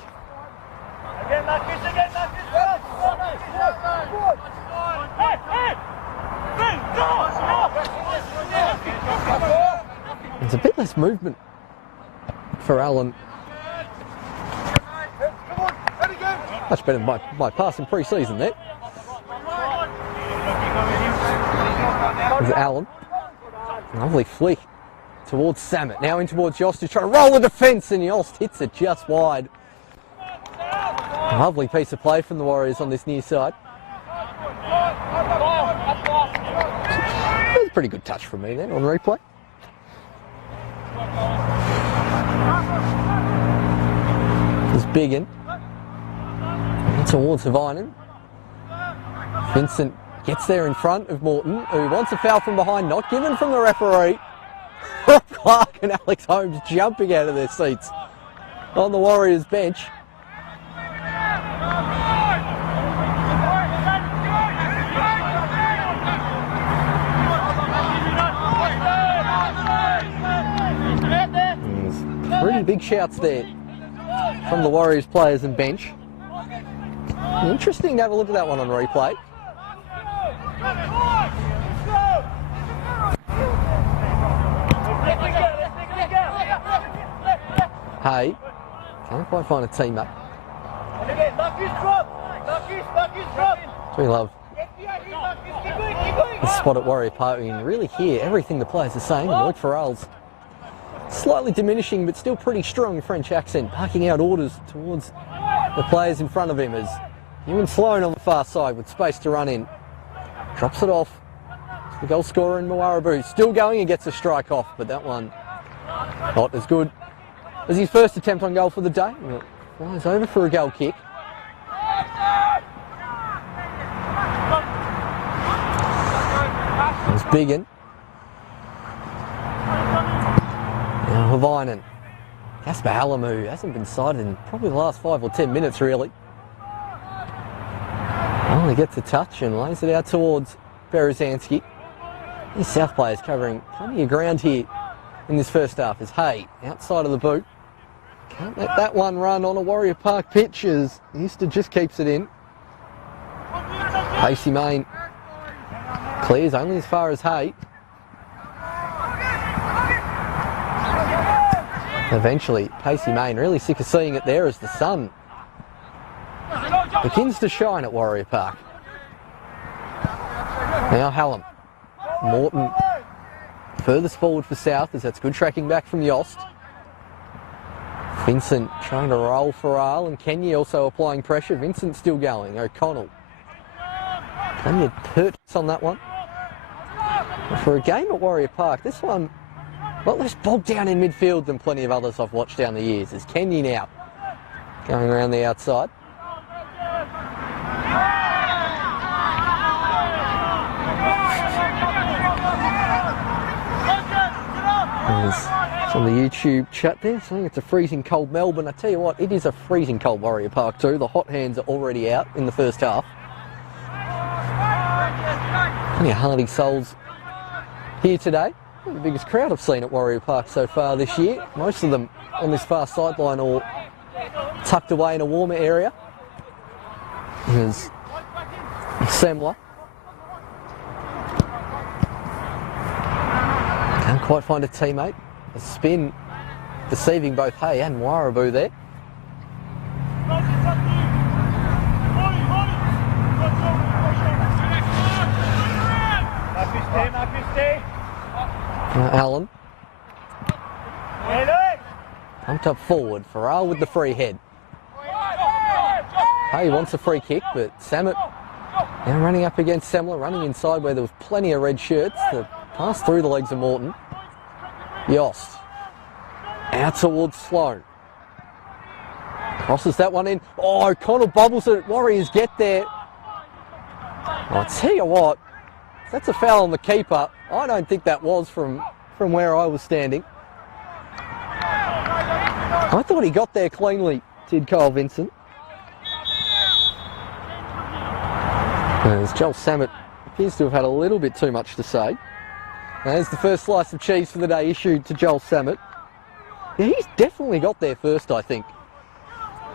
There's a bit less movement for Allen. Much better than my pass in pre-season there. There's Allen. Lovely flick towards Samet. Now in towards Yost, who's trying to roll the defence, and Yost hits it just wide. Lovely piece of play from the Warriors on this near side. That was a pretty good touch from me then on replay. There's Biggin. And towards Hivinen. Vincent gets there in front of Morton, who wants a foul from behind, not given from the referee. Rob Clark and Alex Holmes jumping out of their seats on the Warriors bench. Pretty big shouts there from the Warriors players and bench. Interesting to have a look at that one on replay. Hay can't quite find a teammate. We love the spot at Warrior Park. You can really hear everything the players are saying. Lloyd Farrell's slightly diminishing but still pretty strong French accent, barking out orders towards the players in front of him as Ewan Sloan on the far side with space to run in. Drops it off to the goal scorer in Mawarabu. Still going and gets a strike off, but that one not as good as his first attempt on goal for the day. It flies over for a goal kick. It's Biggin. Now Havainen. Casper Halamu hasn't been sighted in probably the last 5 or 10 minutes really. Only gets a touch and lays it out towards Berezanski. These South players covering plenty of ground here in this first half as Hay outside of the boot. Can't let that one run on a Warrior Park pitch as Easter just keeps it in. Pacey Main clears only as far as Hay. Eventually, Pacey Main really sick of seeing it there as the sun begins to shine at Warrior Park. Now Hallam. Morton furthest forward for South as that's good tracking back from Yost. Vincent trying to roll for Arl and Kenya also applying pressure. Vincent still going. O'Connell. Plenty of purchase on that one. But for a game at Warrior Park, this one a lot less bogged down in midfield than plenty of others I've watched down the years. As Kenya now going around the outside. On the YouTube chat there saying it's a freezing cold Melbourne. I tell you what, it is a freezing cold Warrior Park too. The hot hands are already out in the first half. Plenty of hardy souls here today. The biggest crowd I've seen at Warrior Park so far this year. Most of them on this far sideline or tucked away in a warmer area. There's Semler. Can't quite find a teammate. A spin deceiving both Hay and Warabu there. Allen. Pumped up forward. Farrell with the free head. Hay wants a free kick, but Samet now running up against Semler, running inside where there was plenty of red shirts. The pass through the legs of Morton. Yost. Out towards Sloan. Crosses that one in. Oh, O'Connell bubbles it. Warriors get there. I'll tell you what, if that's a foul on the keeper. I don't think that was from where I was standing. I thought he got there cleanly, did Kyle Vincent. As Joel Samet appears to have had a little bit too much to say. There's the first slice of cheese for the day issued to Joel Samet. Yeah, he's definitely got there first, I think.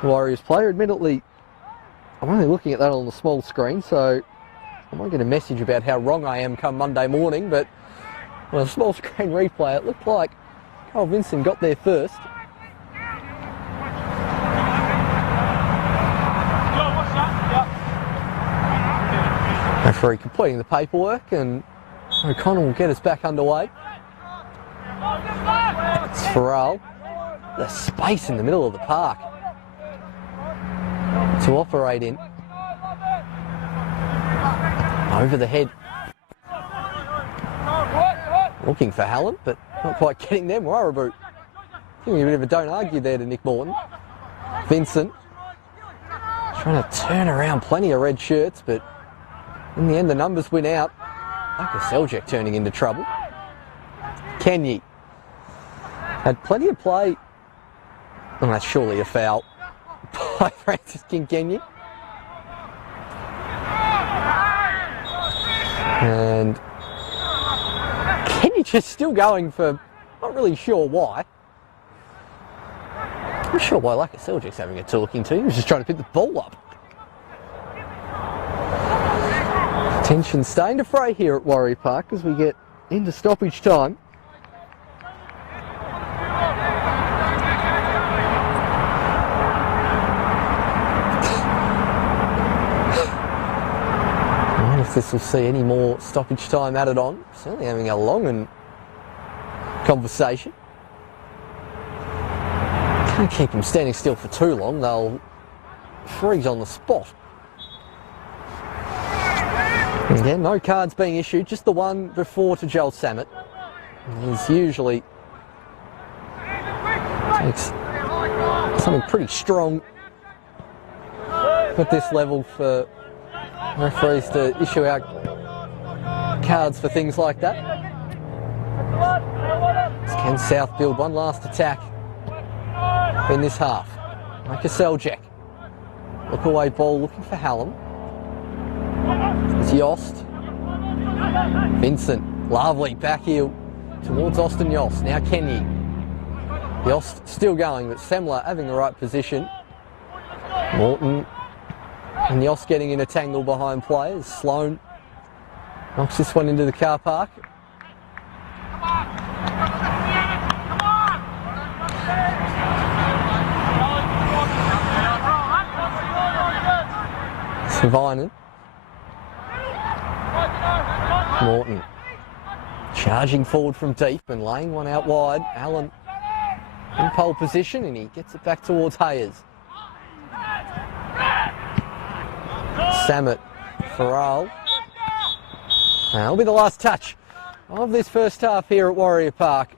Warriors player, admittedly, I'm only looking at that on the small screen, so I might get a message about how wrong I am come Monday morning, but on a small screen replay, it looked like Kyle Vincent got there first. Referee completing the paperwork, and O'Connell will get us back underway. It's Farrell. The space in the middle of the park to operate in. Over the head. Looking for Hallam, but not quite getting them. Warabu giving a bit of a don't argue there to Nick Morton. Vincent trying to turn around plenty of red shirts, but in the end the numbers win out. Like a Seljack turning into trouble. Kenyi had plenty of play. Oh, that's surely a foul by Francis Kenyi. And Kenyi just still going for, not really sure why. I'm not sure why Laka Seljack's having a talking to. He was just trying to pick the ball up. Tension starting to fray here at Warrior Park as we get into stoppage time. if this will see any more stoppage time added on. Certainly having a long conversation. Can't keep them standing still for too long, they'll freeze on the spot. And again, no cards being issued, just the one before to Joel Samet. He's usually takes something pretty strong at this level for referees to issue out cards for things like that. Can South build one last attack in this half? Like a Seljack. Look away ball, looking for Hallam. It's Yost. Vincent, lovely back heel towards Austin Yost. Now Kenny. Yost still going, but Semler having the right position. Morton and Yost getting in a tangle behind players. Sloan knocks this one into the car park. Savinen. Morton charging forward from deep and laying one out wide. Allen in pole position and he gets it back towards Hayes. Samet, Farrell. That'll be the last touch of this first half here at Warrior Park.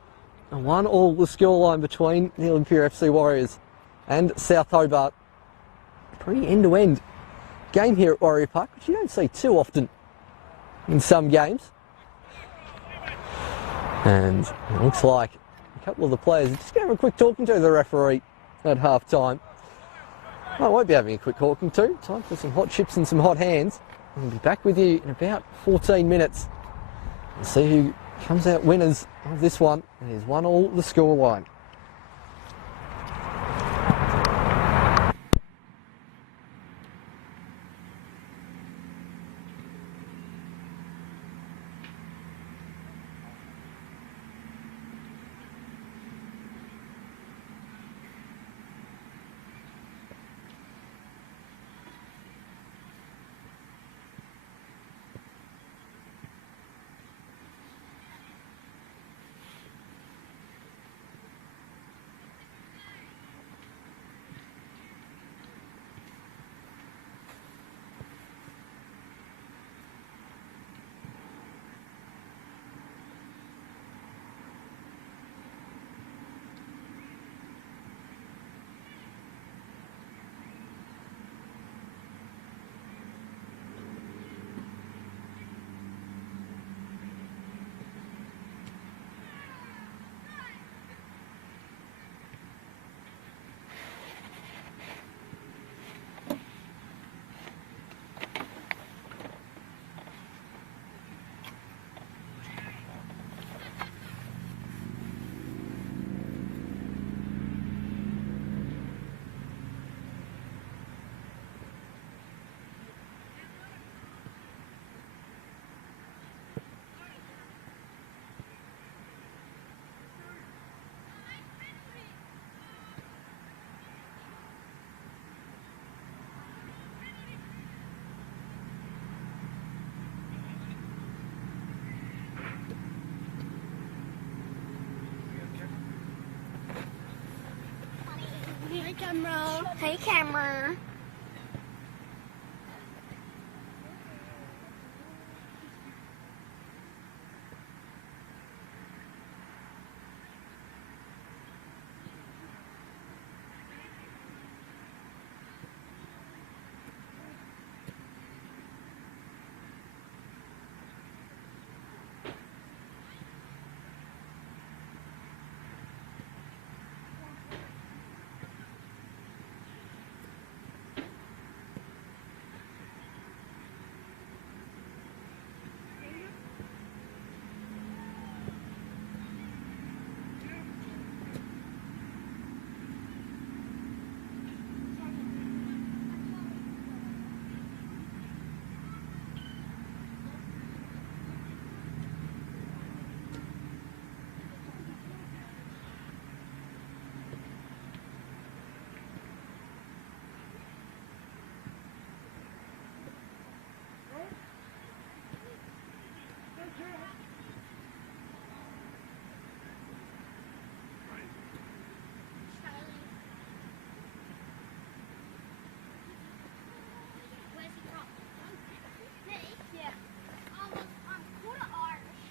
1-1 the scoreline between the Olympia FC Warriors and South Hobart. Pretty end-to-end game here at Warrior Park, which you don't see too often in some games. And it looks like a couple of the players are just going to have a quick talking to the referee at half-time. I won't be having a quick talking to. Time for some hot chips and some hot hands. We'll be back with you in about 14 minutes. We'll see who comes out winners of this one. It is 1-1 the scoreline. Hey camera. Hey camera. Where's he from? Me? Yeah. I'm quarter Irish.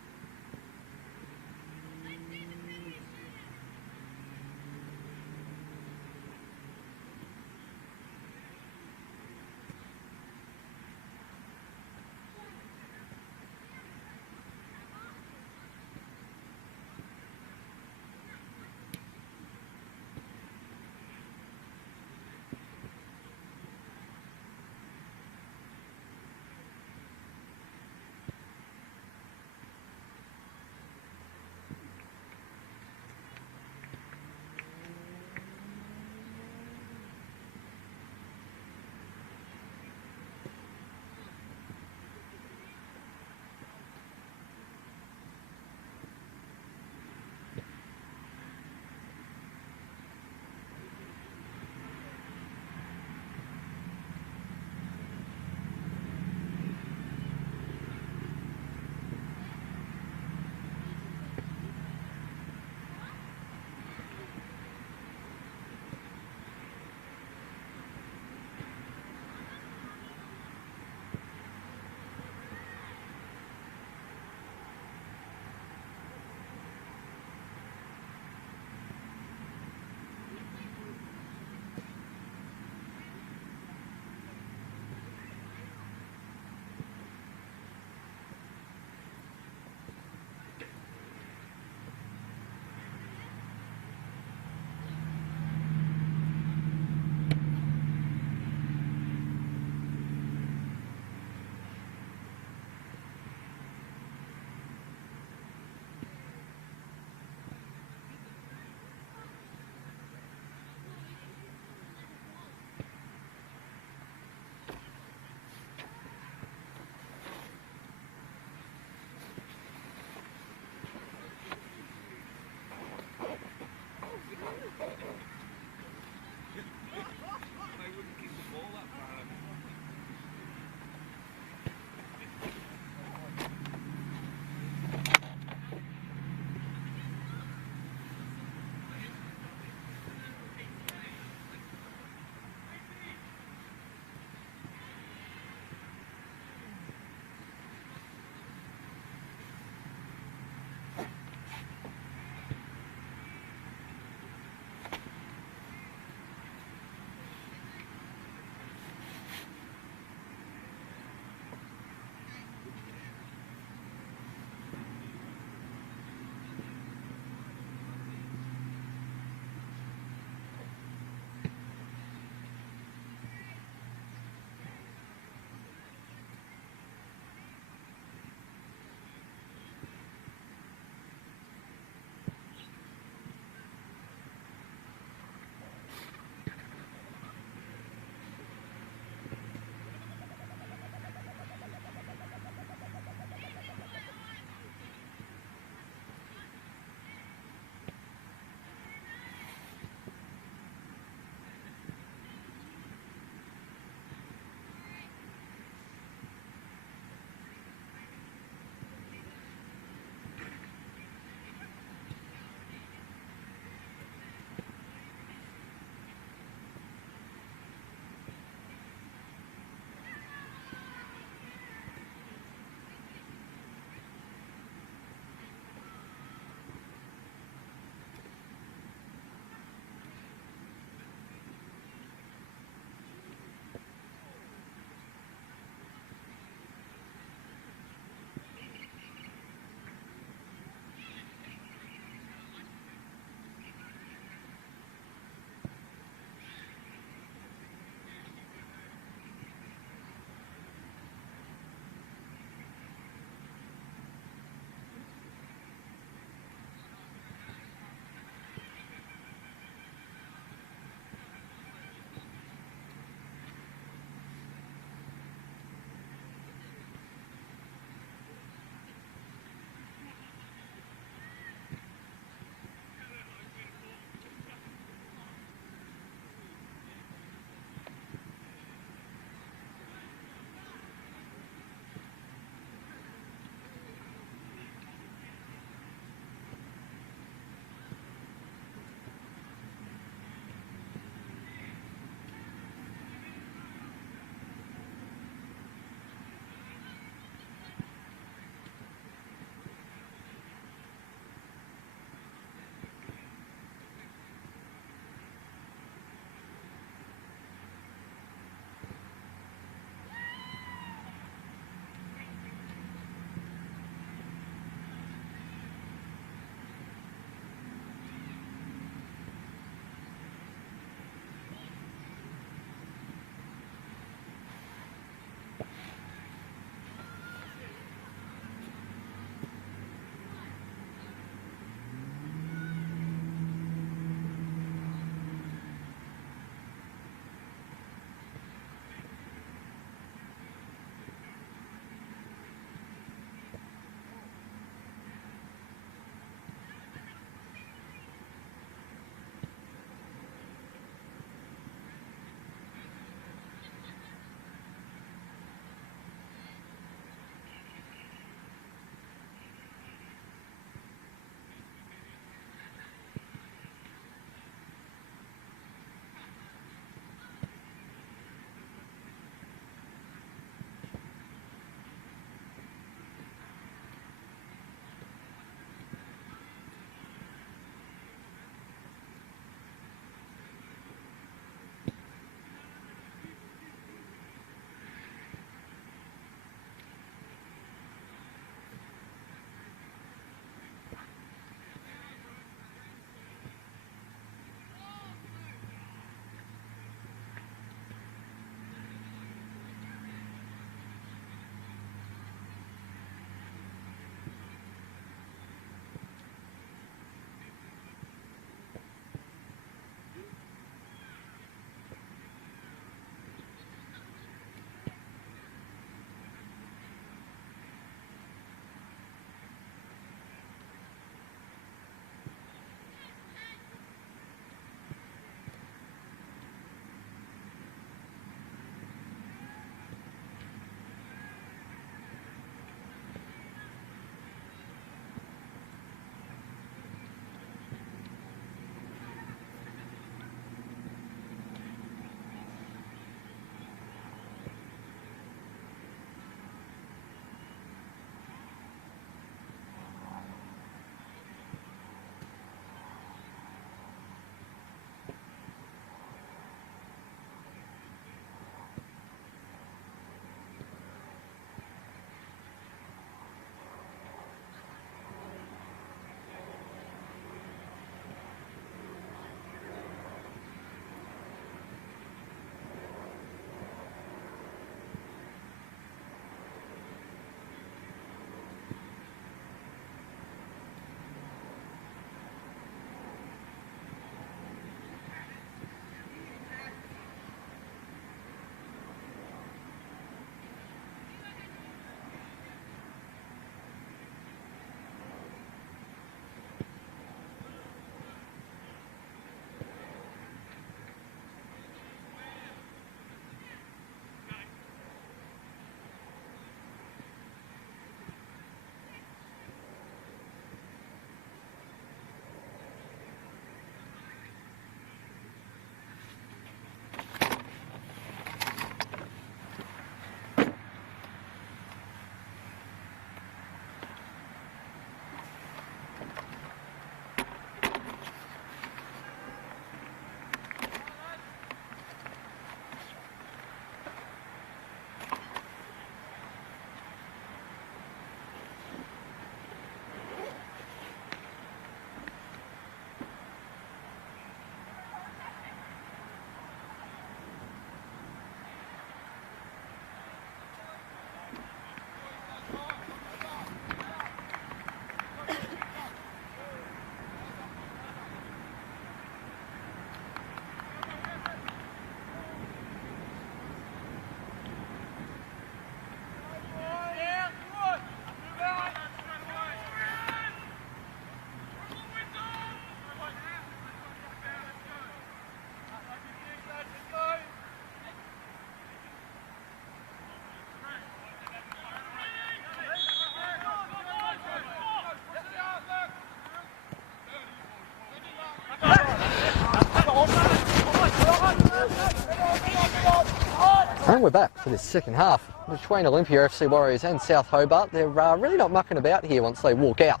we're back for this second half between Olympia FC Warriors and South Hobart. They're really not mucking about here once they walk out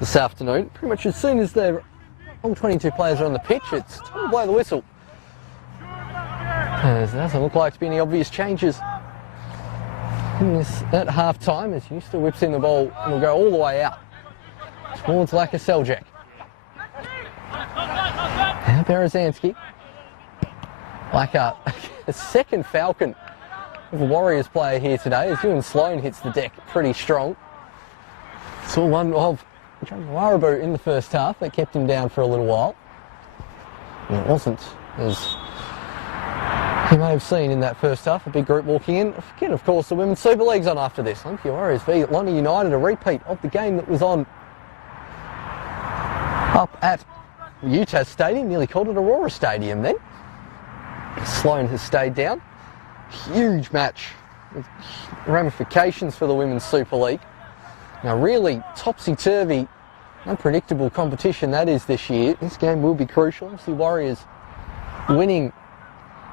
this afternoon. Pretty much as soon as all 22 players are on the pitch, it's time to blow the whistle. As there doesn't look like to be any obvious changes at half time, as Euster whips in the ball and will go all the way out towards Seljak. Now Berezanski, like a second Falcon of a Warriors player here today, as Ewan Sloan hits the deck pretty strong. Saw one of John Warabu in the first half that kept him down for a little while. And it wasn't, as you may have seen in that first half, a big group walking in. Again, of course, the Women's Super League's on after this. Olympia Warriors v London United, a repeat of the game that was on up at Utah Stadium. Nearly called it Aurora Stadium then. Sloan has stayed down. Huge match with ramifications for the Women's Super League. Now, really topsy-turvy, unpredictable competition that is this year. This game will be crucial. Obviously, Warriors winning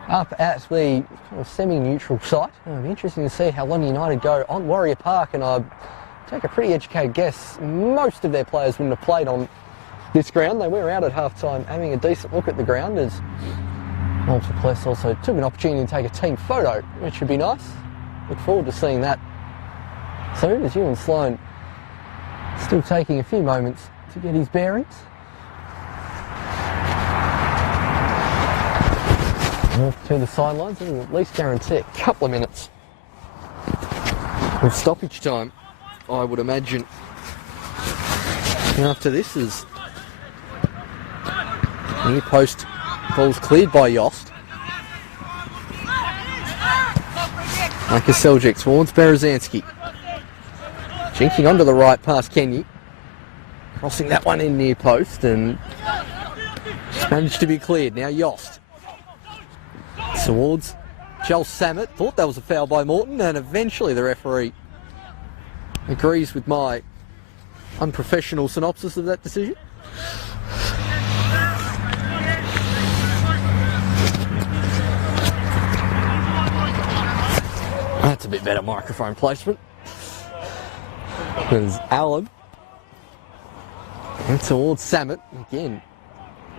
up at the kind of semi-neutral site. It'll be interesting to see how London United go on Warrior Park, and I take a pretty educated guess most of their players wouldn't have played on this ground. They were out at half-time having a decent look at the ground, as Multiplex also took an opportunity to take a team photo, which should be nice. Look forward to seeing that soon, as Ewan Sloan still taking a few moments to get his bearings. Off to the sidelines, and at least guarantee a couple of minutes of stoppage time, I would imagine. And after this is near post, ball's cleared by Yost. Seljak towards Berezanski. Jinking onto the right past Kenny. Crossing that one in near post, and just managed to be cleared. Now Yost towards Joel Samet. Thought that was a foul by Morton, and eventually the referee agrees with my unprofessional synopsis of that decision. That's a bit better microphone placement. There's Allen. And towards Samet. Again,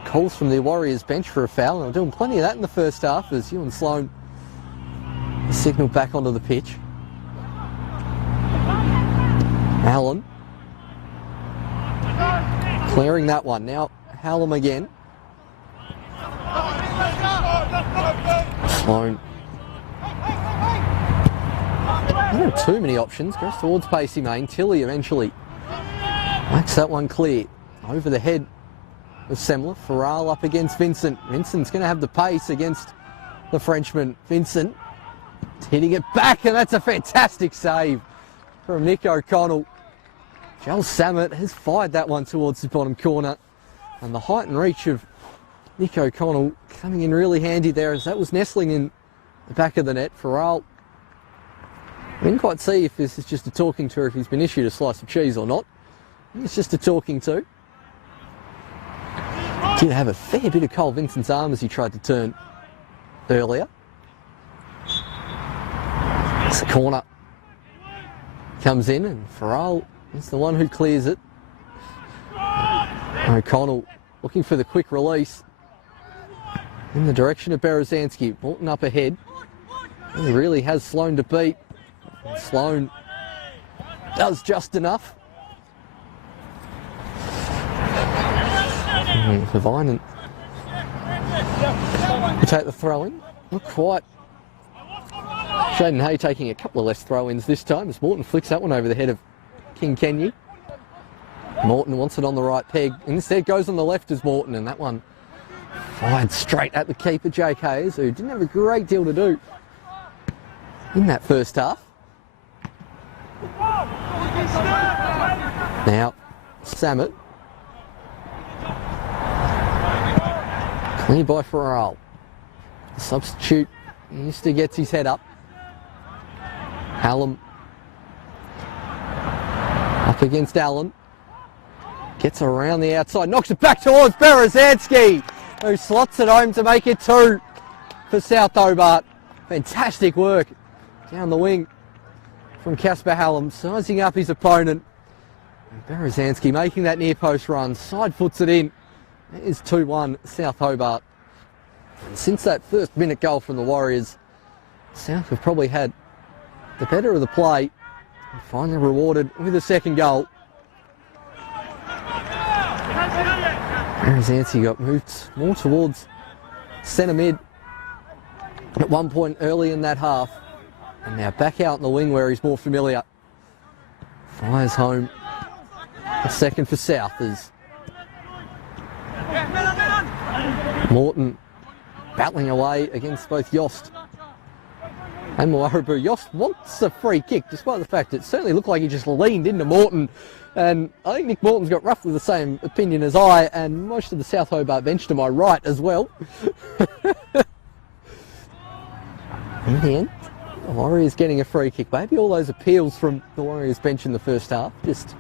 calls from the Warriors bench for a foul. And they're doing plenty of that in the first half, as Ewan Sloan signalled back onto the pitch. Allen. Clearing that one. Now Hallam again. Sloan. Not too many options. Goes towards Pacey Main. Tilly eventually makes that one clear. Over the head of Semler. Farrell up against Vincent. Vincent's going to have the pace against the Frenchman. Vincent hitting it back, and that's a fantastic save from Nick O'Connell. Joel Samet has fired that one towards the bottom corner. And the height and reach of Nick O'Connell coming in really handy there, as that was nestling in the back of the net. Farrell, I didn't quite see if this is just a talking to, or if he's been issued a slice of cheese or not. I think it's just a talking to. Did have a fair bit of Cole Vincent's arm as he tried to turn earlier. It's the corner. Comes in, and Farrell is the one who clears it. O'Connell looking for the quick release in the direction of Berezanski. Morton up ahead. He really has Sloan to beat. Sloan does just enough. Vinan will take the throw in. Not quite. Shaden Hay taking a couple of less throw-ins this time, as Morton flicks that one over the head of King Kenny. Morton wants it on the right peg. Instead goes on the left as Morton, and that one fired straight at the keeper, Jake Hayes, who didn't have a great deal to do in that first half. Now, Samet. Cleared by Farrell. The substitute, Euster gets his head up. Hallam up against Allen. Gets around the outside, knocks it back towards Berezanski, who slots it home to make it 2 for South Hobart. Fantastic work down the wing from Casper Hallam, sizing up his opponent. And Berezanski making that near post run, side foots it in. It is 2-1 South Hobart. And since that first minute goal from the Warriors, South have probably had the better of the play and finally rewarded with a second goal. Berezanski got moved more towards centre mid at one point early in that half, and now back out in the wing where he's more familiar. Fires home a second for South as Morton battling away against both Yost and Moarabu. Yost wants a free kick, despite the fact it certainly looked like he just leaned into Morton. And I think Nick Morton's got roughly the same opinion as I, and most of the South Hobart bench to my right as well. In the end, the Warriors getting a free kick. Maybe all those appeals from the Warriors bench in the first half just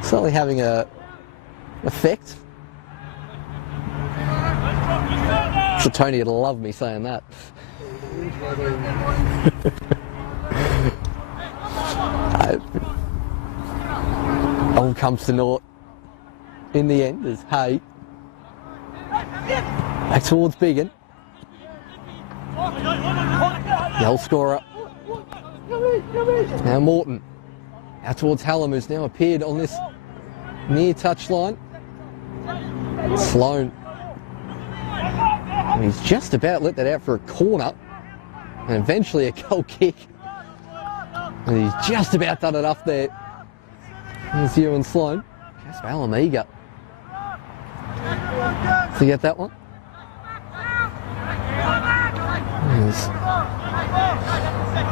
slightly having a effect. So Tony would love me saying that. All comes to naught in the end as Hay back towards Biggin. The old scorer. Now Morton out towards Hallam, who's now appeared on this near touchline. Sloan. And he's just about let that out for a corner and eventually a goal kick. And he's just about done it up there. There's Ewan Sloan. Casper Hallam eager to get that one.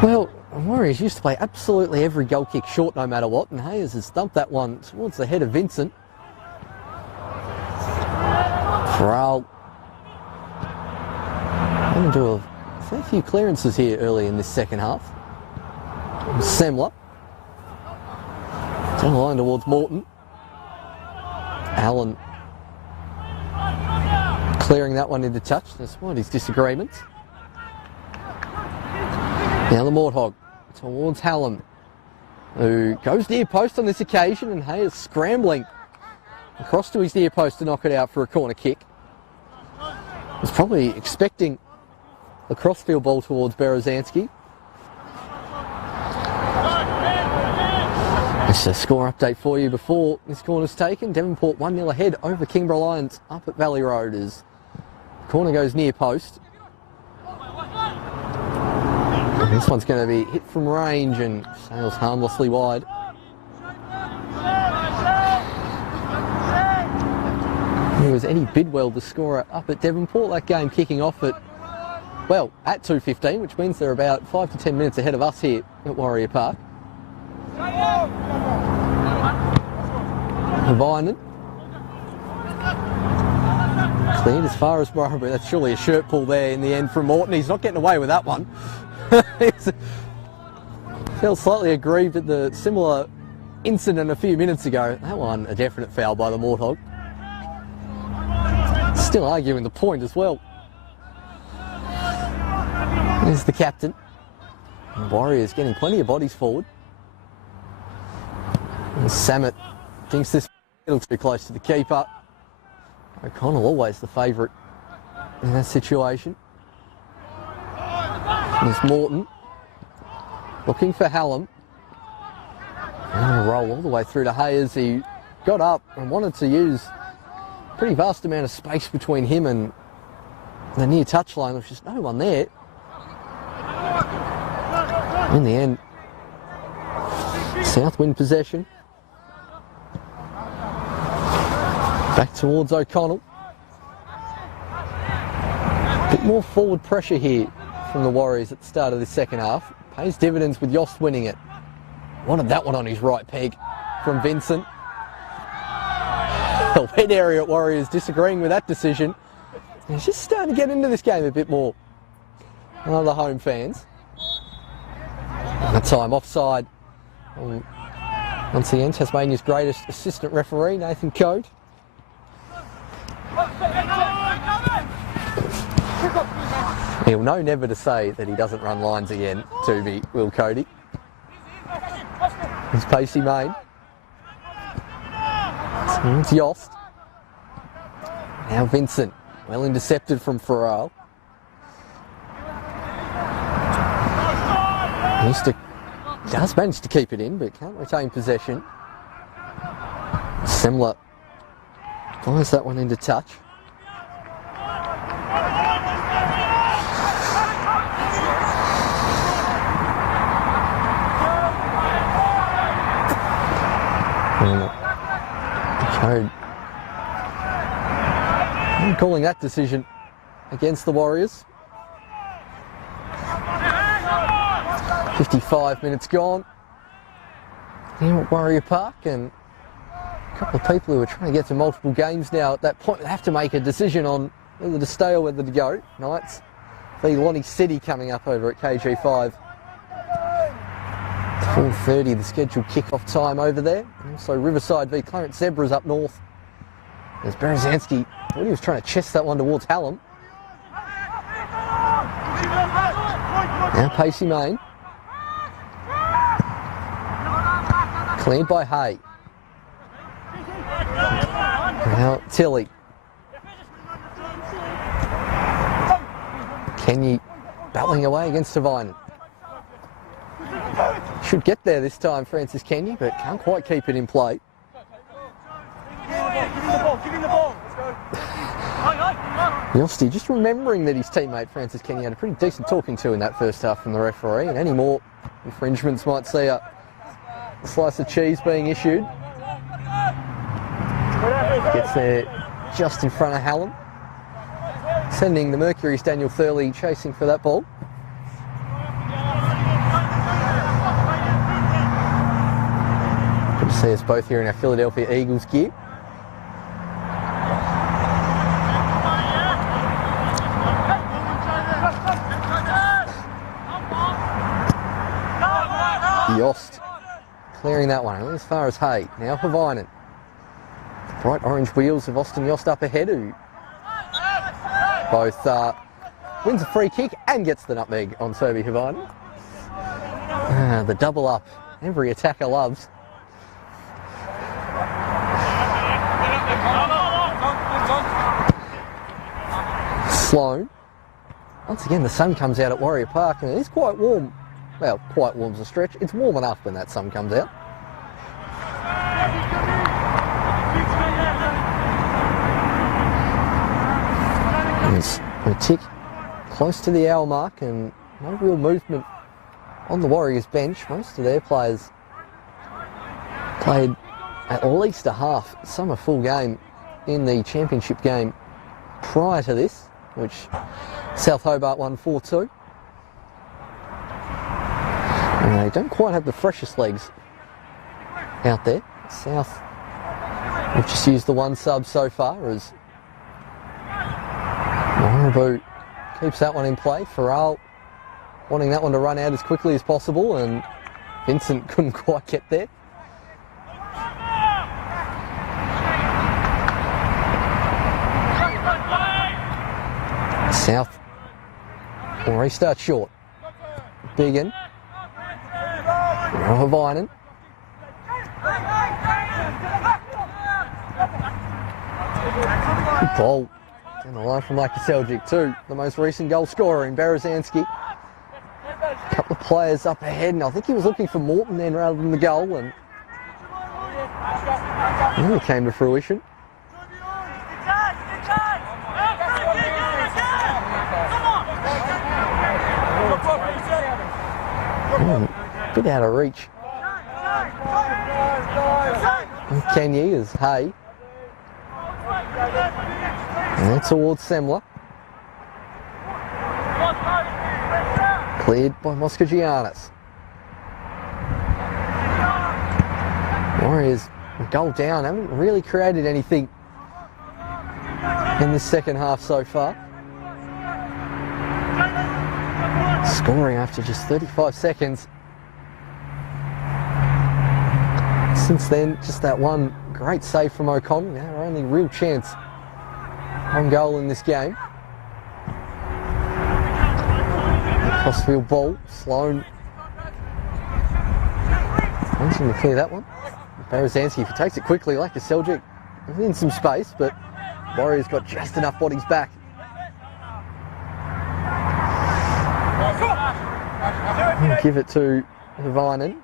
Well, Warriors used to play absolutely every goal kick short no matter what, and Hayes has dumped that one towards the head of Vincent. Farrell going to do a fair few clearances here early in this second half. Semler down the line towards Morton. Allen clearing that one into touch, despite his disagreements. Now the Morthog towards Hallam, who goes near post on this occasion, and Hayes scrambling across to his near post to knock it out for a corner kick. Was probably expecting the crossfield ball towards Berezanski. It's a score update for you before this corner's taken. Devonport 1-0 ahead over Kingborough Lions up at Valley Road as the corner goes near post. And this one's going to be hit from range and sails harmlessly wide. It was Eddie Bidwell, the scorer, up at Devonport. That game kicking off at 2:15, which means they're about 5 to 10 minutes ahead of us here at Warrior Park. Vinen cleared as far as Moarabu. That's surely a shirt pull there in the end from Morton. He's not getting away with that one. Felt slightly aggrieved at the similar incident a few minutes ago. That one a definite foul by the Morthog. Still arguing the point as well. There's the captain. The Warriors getting plenty of bodies forward. And Samet thinks this looks too close to the keeper. O'Connell always the favourite in that situation. There's Morton looking for Hallam. And a roll all the way through to Hayes. He got up and wanted to use a pretty vast amount of space between him and the near touchline. There's just no one there. In the end, South win possession. Back towards O'Connell. A bit more forward pressure here from the Warriors at the start of this second half. Pays dividends with Yost winning it. Wanted that one on his right peg from Vincent. The head area at Warriors disagreeing with that decision. He's just starting to get into this game a bit more. Other home fans. That time offside. Once again, Tasmania's greatest assistant referee, Nathan Code. He'll know never to say that he doesn't run lines again, to me, Will Cody. It's Pacey Main. It's Yost. Now Vincent, well intercepted from Farrell. Does manage to keep it in, but can't retain possession. Semler fires that one into touch. And I'm calling that decision against the Warriors. 55 minutes gone here at Warrior Park, and a couple of people who are trying to get to multiple games now at that point have to make a decision on whether to stay or whether to go. Knights v Lonnie City coming up over at KG5. 4:30 the scheduled kick-off time over there. And also Riverside v Clarence Zebras up north. There's Berezanski. Thought he was trying to chest that one towards Hallam. Now Pacey Main. Cleared by Hay. Now Tilly. Kenny battling away against Savine. Should get there this time, Francis Kenny, but can't quite keep it in play. Yosty just remembering that his teammate Francis Kenny had a pretty decent talking to in that first half from the referee, and any more infringements might see a slice of cheese being issued. Gets there just in front of Hallam, sending the Mercury's Daniel Thurley chasing for that ball. Good to see us both here in our Philadelphia Eagles gear. Yost clearing that one as far as Hay. Now Havinen. Bright orange wheels of Austin Yost up ahead, who both wins a free kick and gets the nutmeg on Serby Havinen. The double up, every attacker loves. Sloan. Once again, the sun comes out at Warrior Park, and it is quite warm. Well, quite warm's a stretch. It's warm enough when that sun comes out. It's a tick close to the hour mark, and no real movement on the Warriors bench. Most of their players played at least a half, some a full game in the championship game prior to this, which South Hobart won 4-2. And they don't quite have the freshest legs out there. South, we've just used the one sub so far as Marabu keeps that one in play. Farrell wanting that one to run out as quickly as possible, and Vincent couldn't quite get there. South will restart short. Biggin. Havinen. Good ball down the line from Lucky Selgic too. The most recent goal scorer in Berezanski. A couple of players up ahead, and I think he was looking for Morton then rather than the goal, and it came to fruition. A bit out of reach. Kenny is Hay. And towards Semler. Cleared by Moscogiannis. Warriors goal down, haven't really created anything in the second half so far. Scoring after just 35 seconds. Since then, just that one great save from O'Connell. Our only real chance on goal in this game. Crossfield ball, Sloan. He's going to clear that one. Berezanski, if he takes it quickly, like a Seljuk, in some space, but Warriors got just enough bodies back. Give it to Havainen.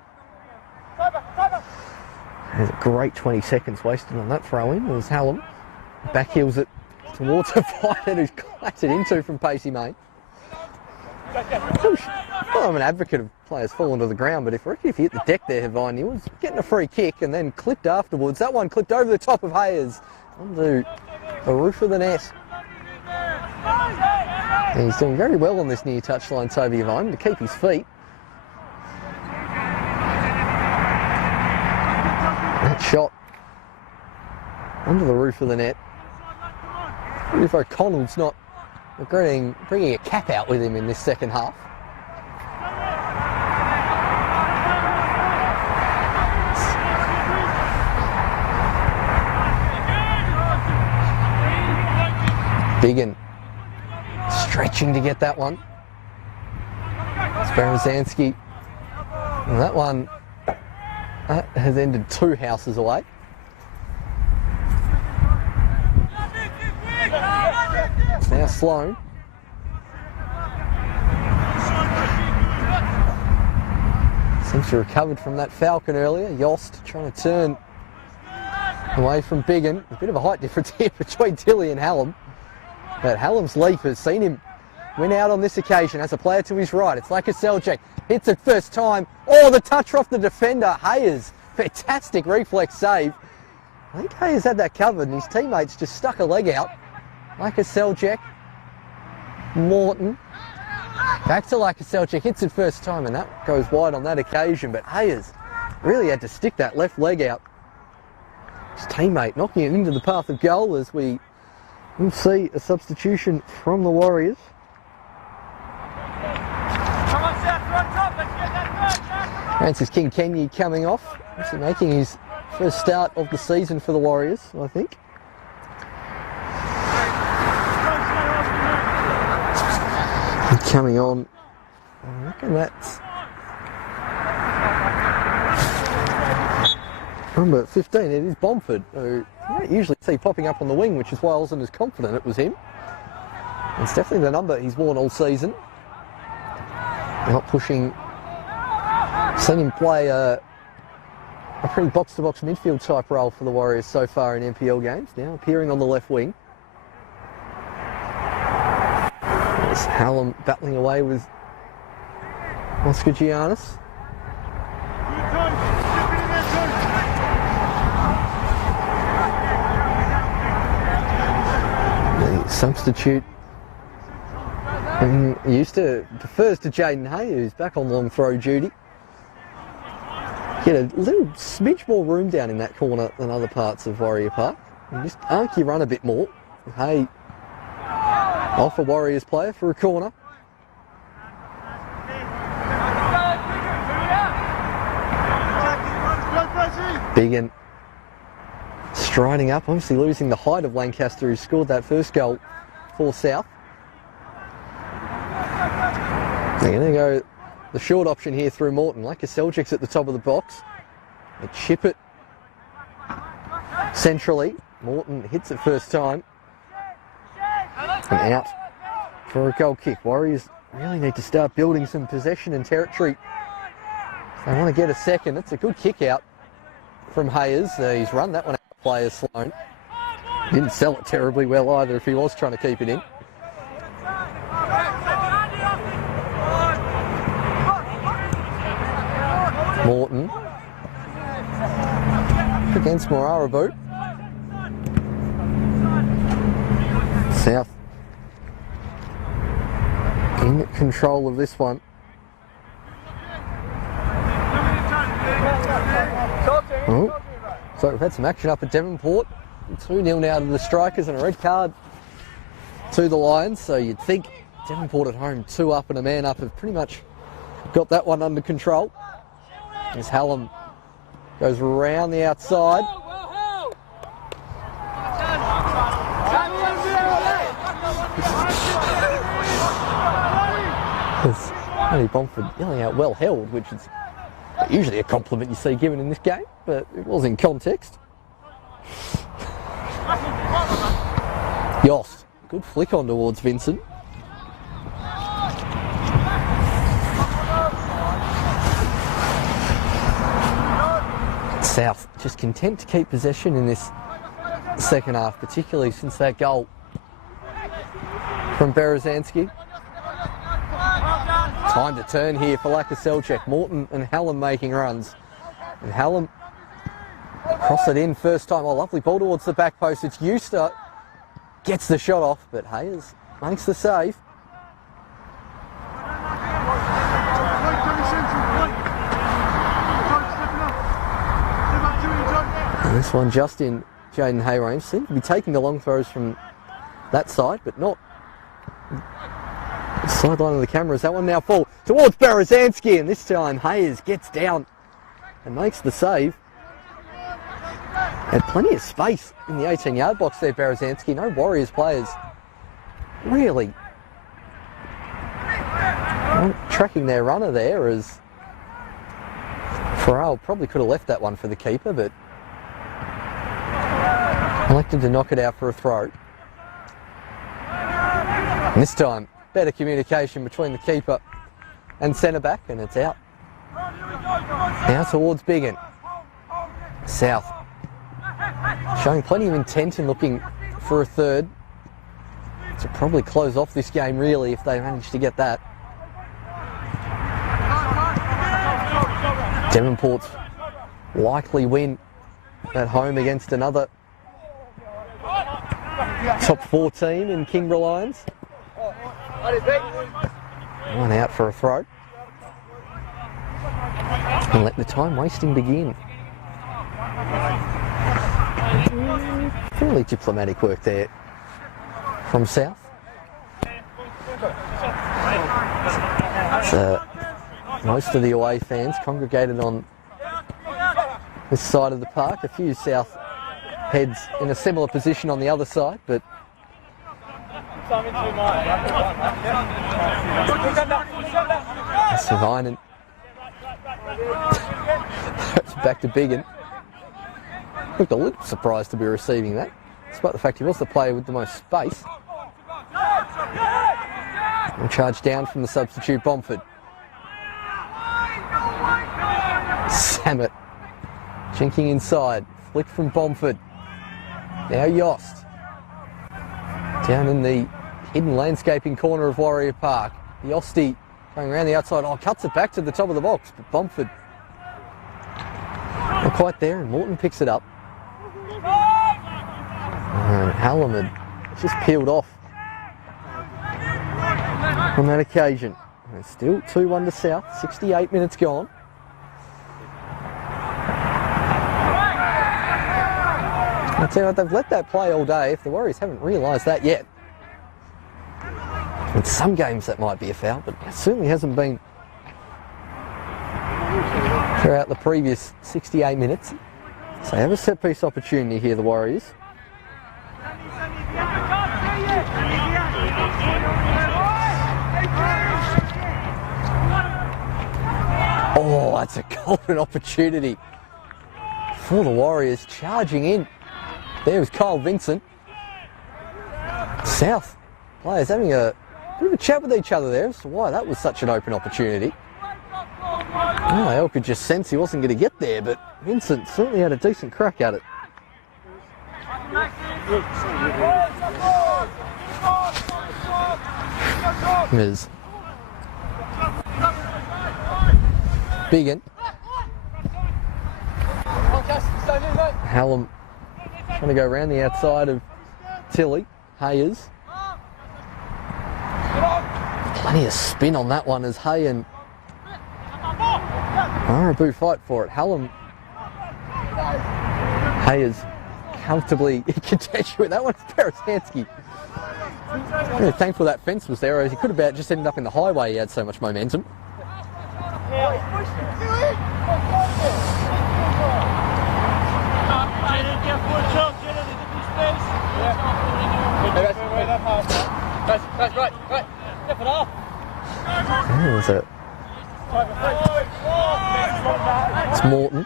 There's a great 20 seconds wasted on that throw-in. There's Hallam. Backheels it towards Havainen, who's clattered into from Pacey Main. Well, I'm an advocate of players falling to the ground, but if you hit the deck there, Havainen, he was getting a free kick and then clipped afterwards. That one clipped over the top of Hayes onto the roof of the net. And he's doing very well on this near touchline, Toby Havainen, to keep his feet. That shot under the roof of the net. If O'Connell's not regretting bringing a cap out with him in this second half. Biggin stretching to get that one. Berezanski. And that one has ended 2 houses away. It's now Sloan. Seems to have recovered from that Falcon earlier. Yost trying to turn away from Biggin. A bit of a height difference here between Tilly and Hallam. But Hallam's leap has seen him win out on this occasion as a player to his right. It's like a Seljuk. Hits it first time. Oh, the touch off the defender. Hayes. Fantastic reflex save. I think Hayes had that covered and his teammates just stuck a leg out. Like a Seljuk. Morton. Back to like a Seljuk. Hits it first time and that goes wide on that occasion. But Hayes really had to stick that left leg out. His teammate knocking it into the path of goal as we will see a substitution from the Warriors. Francis King-Kenny coming off. Actually making his first start of the season for the Warriors, I think. And coming on, I reckon that's number 15. It is Bomford, who you don't usually see popping up on the wing, which is why I wasn't as confident it was him. It's definitely the number he's worn all season. Not pushing. Seen him play a pretty box-to-box midfield type role for the Warriors so far in NPL games. Now appearing on the left wing. There's Hallam battling away with Oscar Giannis. The substitute prefers to Jaden Hay, who's back on long throw duty. Get a little smidge more room down in that corner than other parts of Warrior Park. And just arc your run a bit more. Hay off a Warriors player for a corner. Biggin striding up, obviously losing the height of Lancaster, who scored that first goal for South. They're going to go the short option here through Morton. Like a Seljuk's at the top of the box. They chip it centrally. Morton hits it first time. And out for a goal kick. Warriors really need to start building some possession and territory. They want to get a second. It's a good kick out from Hayes. He's run that one out of play as Sloan. Didn't sell it terribly well either if he was trying to keep it in. Morton against Morarabu. South in control of this one. Oh. So we've had some action up at Devonport. 2-0 now to the Strikers and a red card to the Lions. So you'd think Devonport at home, 2 up and a man up, have pretty much got that one under control. As Hallam goes around the outside. Tony Bomford yelling out well held, which is usually a compliment you see given in this game, but it was in context. Yost, good flick on towards Vincent. South just content to keep possession in this second half, particularly since that goal from Berezanski. Time to turn here for Lakaselchek. Morton and Hallam making runs. And Hallam cross it in first time. Oh, lovely ball towards the back post. It's Euster. Gets the shot off, but Hayes makes the save. And this one just in Jaden Hayrange. Seems to be taking the long throws from that side, but not the sideline of the cameras. That one now fall towards Berezanski, and this time Hayes gets down and makes the save. Had plenty of space in the 18-yard box there, Berezanski. No Warriors players really tracking their runner there, as Farrell probably could have left that one for the keeper, but elected to knock it out for a throw. And this time, better communication between the keeper and centre-back, and it's out. Now towards Biggin. South showing plenty of intent and looking for a third to probably close off this game, really, if they manage to get that. Devonport's likely win at home against another top 4 team in Kingborough Lions. One out for a throw. And let the time wasting begin. Fairly diplomatic work there from South. So most of the away fans congregated on this side of the park. A few South heads in a similar position on the other side, but Savinen it's back to Biggin. Looked a little surprised to be receiving that, despite the fact he was the player with the most space. And charge down from the substitute Bomford. Samet chinking inside, flick from Bomford. Now Yost. Down in the hidden landscaping corner of Warrior Park. Yosty going around the outside. Oh, cuts it back to the top of the box, but Bomford not quite there, and Morton picks it up. And Hallam had just peeled off on that occasion. And it's still 2-1 to South, 68 minutes gone. I'll tell you what, they've let that play all day if the Warriors haven't realised that yet. In some games that might be a foul, but it certainly hasn't been throughout the previous 68 minutes. So they have a set piece opportunity here, the Warriors. Oh, that's a golden opportunity for the Warriors, charging in. There was Kyle Vincent. South players having a bit of a chat with each other there as to why that was such an open opportunity. Well, they all could just sense he wasn't going to get there, but Vincent certainly had a decent crack at it. There's Biggin. Hallam trying to go around the outside of Tilly. Hayes. Plenty of spin on that one as Hay and Marabou fight for it. Hallam. Hayes comfortably in contention with that one. It's Berezanski. Really thankful that fence was there, or he could have about just ended up in the highway. He had so much momentum. There was a It's Morton.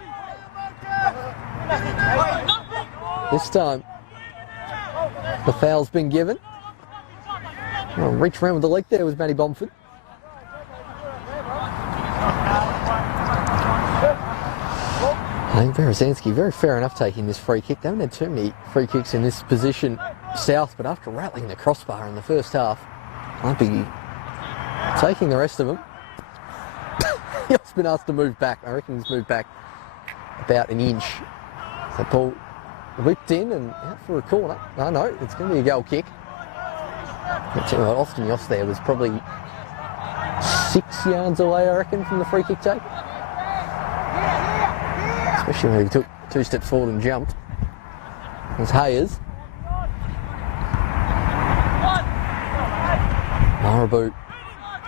This time, the foul's been given. Oh, reach around with the leg there was Matty Bomford. I think Berezanski, very fair enough taking this free kick. They haven't had too many free kicks in this position, South, but after rattling the crossbar in the first half, might be taking the rest of them. He's been asked to move back. I reckon he's moved back about an inch. So ball whipped in and out for a corner. No, it's going to be a goal kick. I'll tell you what, Austin Yost there was probably 6 yards away, I reckon, from the free kick tape. Especially when he took 2 steps forward and jumped. There's Hayes. Marabou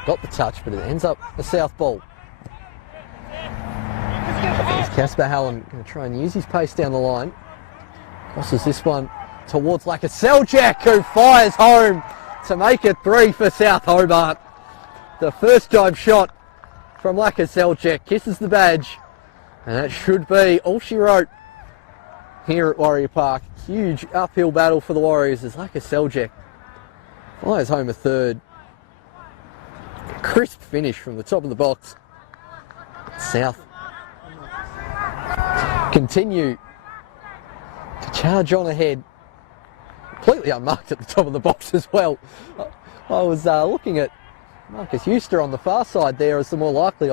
got the touch, but it ends up a South ball. There's Casper Hallam going to try and use his pace down the line. Crosses this one towards Seljak, who fires home to make it 3 for South Hobart. The first time shot from Seljak kisses the badge, and that should be all she wrote here at Warrior Park. Huge uphill battle for the Warriors as Seljak fires home a third. Crisp finish from the top of the box. South continue to charge on ahead. Completely unmarked at the top of the box as well. I was looking at Marcus Euster on the far side there as the more likely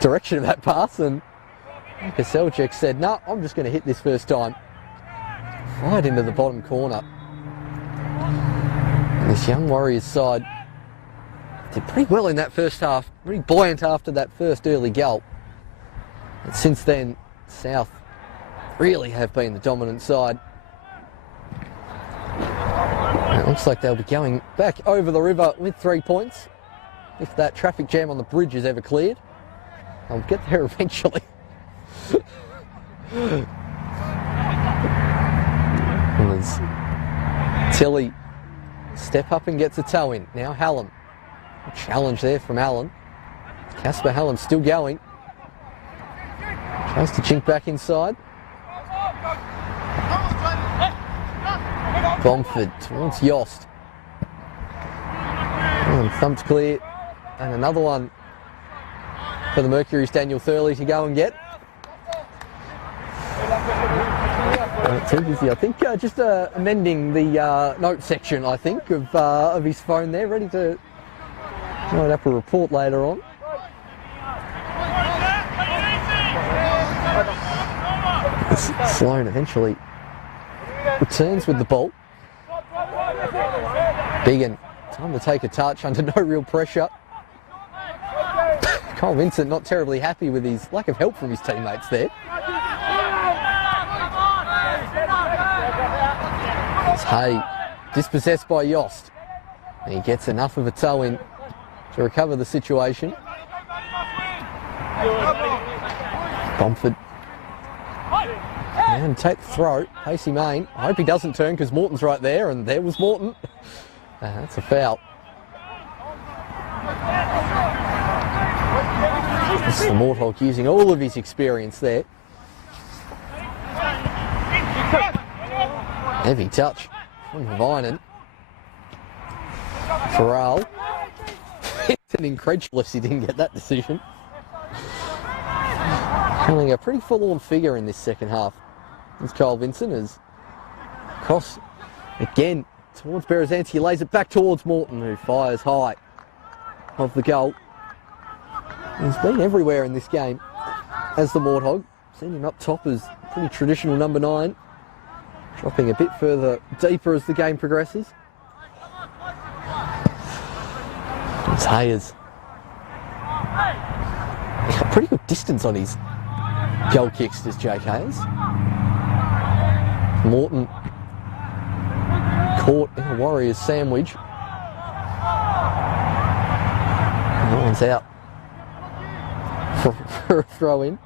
direction of that pass, and Marcus Seljak said, "No, I'm just going to hit this first time." Right into the bottom corner. And this young Warriors side did pretty well in that first half, pretty buoyant after that first early goal. And since then, South really have been the dominant side. And it looks like they'll be going back over the river with 3 points. If that traffic jam on the bridge is ever cleared, I'll get there eventually. And there's Tilly step up and gets a toe in. Now Hallam. A challenge there from Allen. Casper Hallam still going. Tries to chink back inside. Bomford towards Yost. And thumped clear. And another one for the Mercury's Daniel Thurley to go and get. Too busy, I think. Just amending the note section, I think, of his phone there, ready to write up a report later on. Sloan eventually returns with the ball. Biggin, time to take a touch under no real pressure. Cole Vincent not terribly happy with his lack of help from his teammates there. It's Hay, dispossessed by Yost. And he gets enough of a toe in to recover the situation. Bomford. And take the throw. Pacey Main. I hope he doesn't turn because Morton's right there, and there was Morton. That's a foul. This is the Morthog using all of his experience there. Heavy touch from Vinen. Farrell. It's an incredulous he didn't get that decision. Having a pretty full-on figure in this second half. As Kyle Vincent is cross again towards Berezanski, lays it back towards Morton, who fires high of the goal. He's been everywhere in this game as the Morthog. Seen him up top as pretty traditional number 9, dropping a bit further deeper as the game progresses. It's Hayes. He's got pretty good distance on his goal kicks, does Jake Hayes. Morton caught in a Warriors sandwich. And that one's out for a throw in.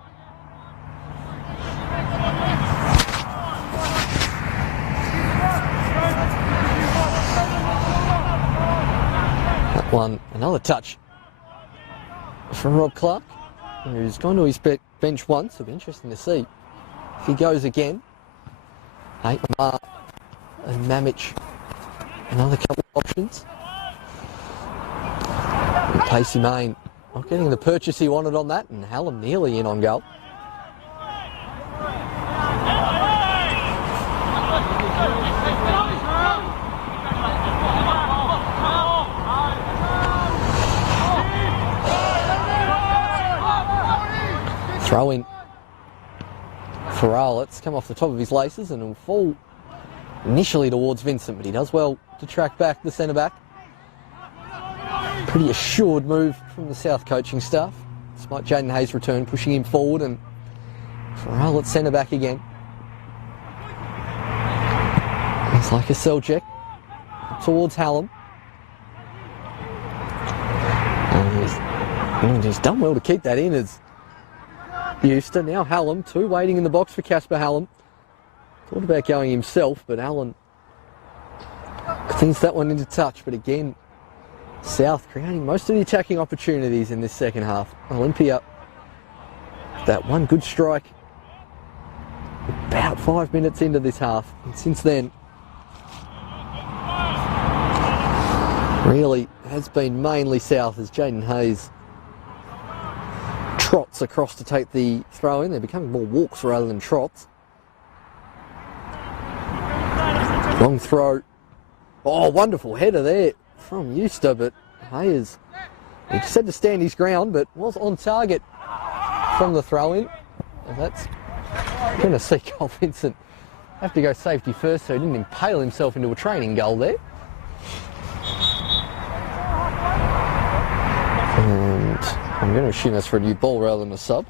That one, another touch for Rob Clark, who's gone to his bench once. It'll be interesting to see if he goes again. Hey, Mamar and Mamich, another couple of options. And Pacey Main not getting the purchase he wanted on that, and Hallam nearly in on goal. Throw in. Farrell, it's come off the top of his laces and will fall initially towards Vincent, but he does well to track back the centre-back. Pretty assured move from the South coaching staff. Despite Jaden Hayes' return, pushing him forward, and Farrell at centre-back again. It's like a Seljack towards Hallam. And he's done well to keep that in as Euster. Now Hallam, two waiting in the box for Casper Hallam. Thought about going himself, but Allen cleans that one into touch. But again, South creating most of the attacking opportunities in this second half. Olympia, that one good strike about 5 minutes into this half. And since then, really has been mainly South as Jaden Hayes trots across to take the throw in. They're becoming more walks rather than trots. Long throw. Oh, wonderful header there from Euster, but Hayes, he just had to stand his ground, but was on target from the throw in. And that's going to see Cole Vincent have to go safety first, so he didn't impale himself into a training goal there. And I'm going to assume that's for a new ball rather than a sub.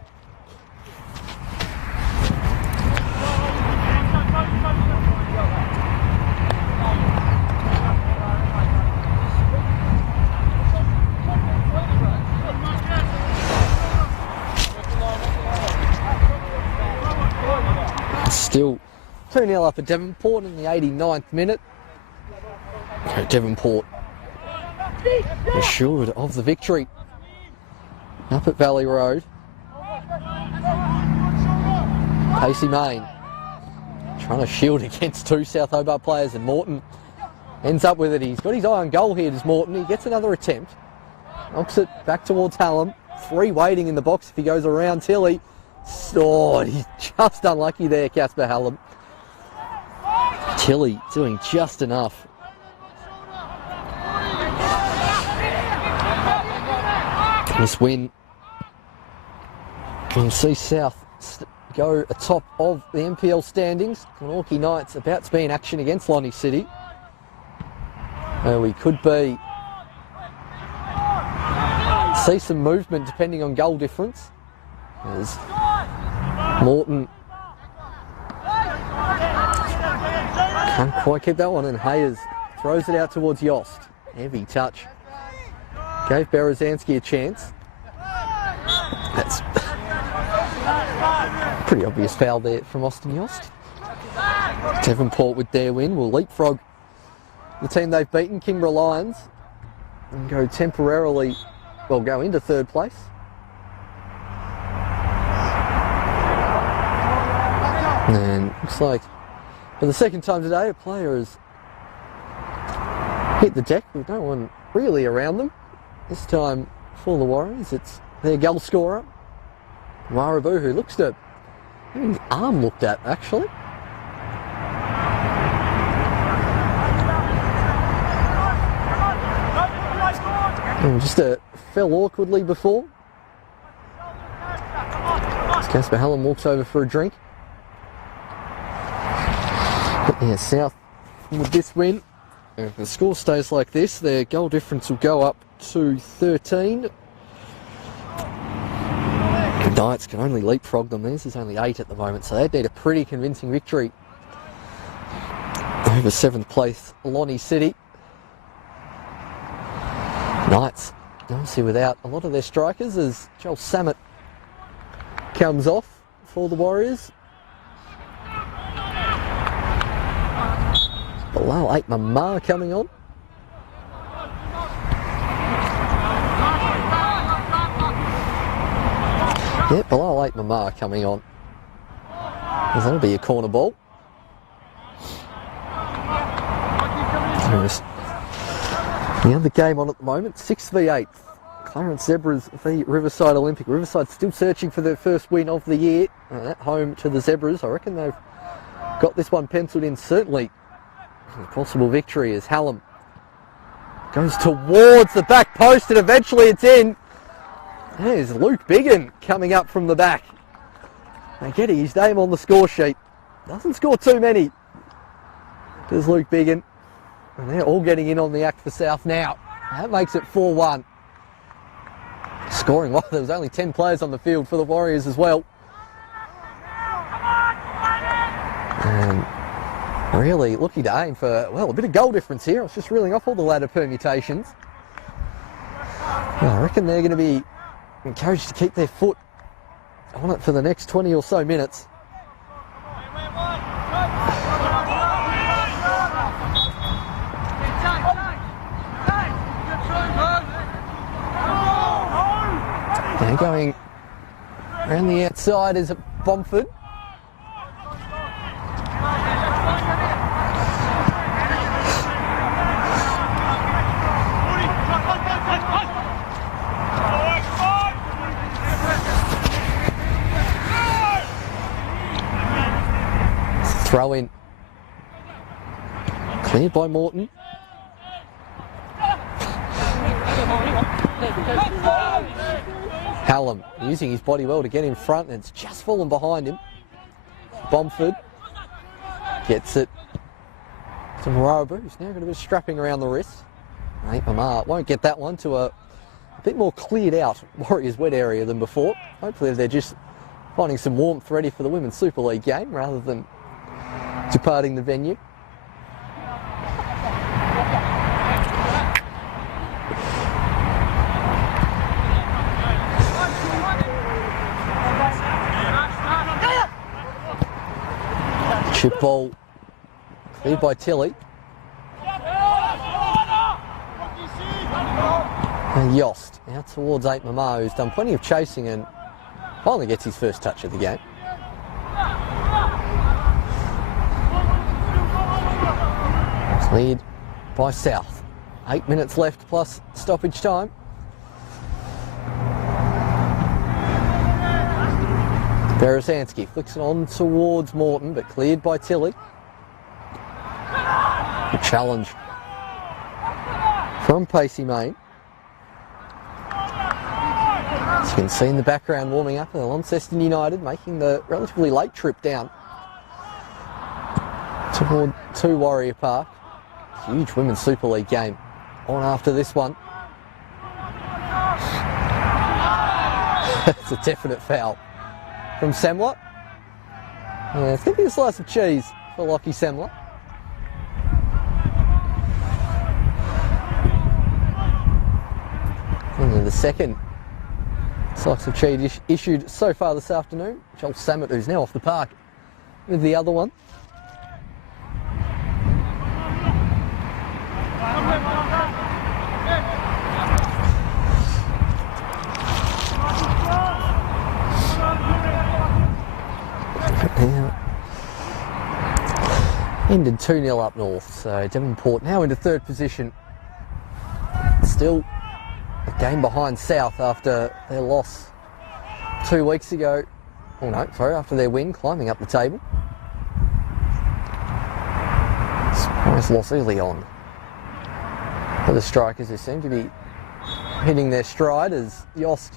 Still 2-0 up at Devonport in the 89th minute. Devonport assured of the victory up at Valley Road. Pacey Main trying to shield against two South Hobart players, and Morton ends up with it. He's got his eye on goal here, does Morton. He gets another attempt. Knocks it back towards Hallam. Three waiting in the box if he goes around Tilly. Oh, he's just unlucky there, Casper Hallam. Tilly doing just enough. This win will see South go atop of the NPL standings. Glenorchy Knights about to be in action against Lonnie City. We could see some movement depending on goal difference. As Morton can't quite keep that one, and Hayes throws it out towards Yost. Heavy touch. Gave Berezanski a chance. That's pretty obvious foul there from Austin Yost. Devonport with their win will leapfrog the team they've beaten, Kingborough Lions, and go temporarily, well, go into third place. And looks like for the second time today, a player has hit the deck with no one really around them. This time for the Warriors, it's their goal scorer, Marabu, who looks to having his arm looked at, actually. And just fell awkwardly before. As Casper Hallam walks over for a drink. But yeah, South with this win, if the score stays like this, their goal difference will go up to 13. Knights can only leapfrog them. Theirs is only 8 at the moment, so they'd need a pretty convincing victory over 7th place Lonnie City. Knights obviously without a lot of their strikers as Joel Samet comes off for the Warriors. Below 8, Mamar coming on. Yeah, below 8 Mama coming on. That'll be a corner ball. There's the other game on at the moment, 6v8. Clarence Zebras v Riverside Olympic. Riverside still searching for their first win of the year at home to the Zebras. I reckon they've got this one penciled in, certainly. A possible victory as Hallam goes towards the back post and eventually it's in. There's Luke Biggin coming up from the back. And getting his name on the score sheet. Doesn't score too many. Does Luke Biggin. And they're all getting in on the act for South now. That makes it 4-1. Scoring well, there was only 10 players on the field for the Warriors as well. And really looking to aim for, well, a bit of goal difference here. I was just reeling off all the ladder permutations. Well, I reckon they're going to be encouraged to keep their foot on it for the next 20 or so minutes. And going around the outside is Bomford. Throw in. Cleared by Morton. Hallam using his body well to get in front, and it's just fallen behind him. Bomford gets it to Moroba, who's now got a bit of strapping around the wrist. Mate, Mamar won't get that one to a bit more cleared out Warriors wet area than before. Hopefully they're just finding some warmth ready for the Women's Super League game rather than departing the venue. Chip ball cleared by Tilly. And Yost out towards 8 Mama, who's done plenty of chasing and finally gets his first touch of the game. Cleared by South. 8 minutes left plus stoppage time. Berezansky flicks it on towards Morton, but cleared by Tilly. A challenge from Pacey Main. As you can see in the background warming up, Launceston United making the relatively late trip down to Warrior Park. Huge Women's Super League game on after this one. It's a definite foul from Semler. I think a slice of cheese for Lockie Semler. And the second slice of cheese issued so far this afternoon. Joel Samet, who's now off the park with the other one. Now, ended 2-0 up north, so Devonport now into third position. Still a game behind South after their loss 2 weeks ago. Oh no, sorry, after their win, climbing up the table. Surprise loss early on for the Strikers, who seem to be hitting their stride as Yost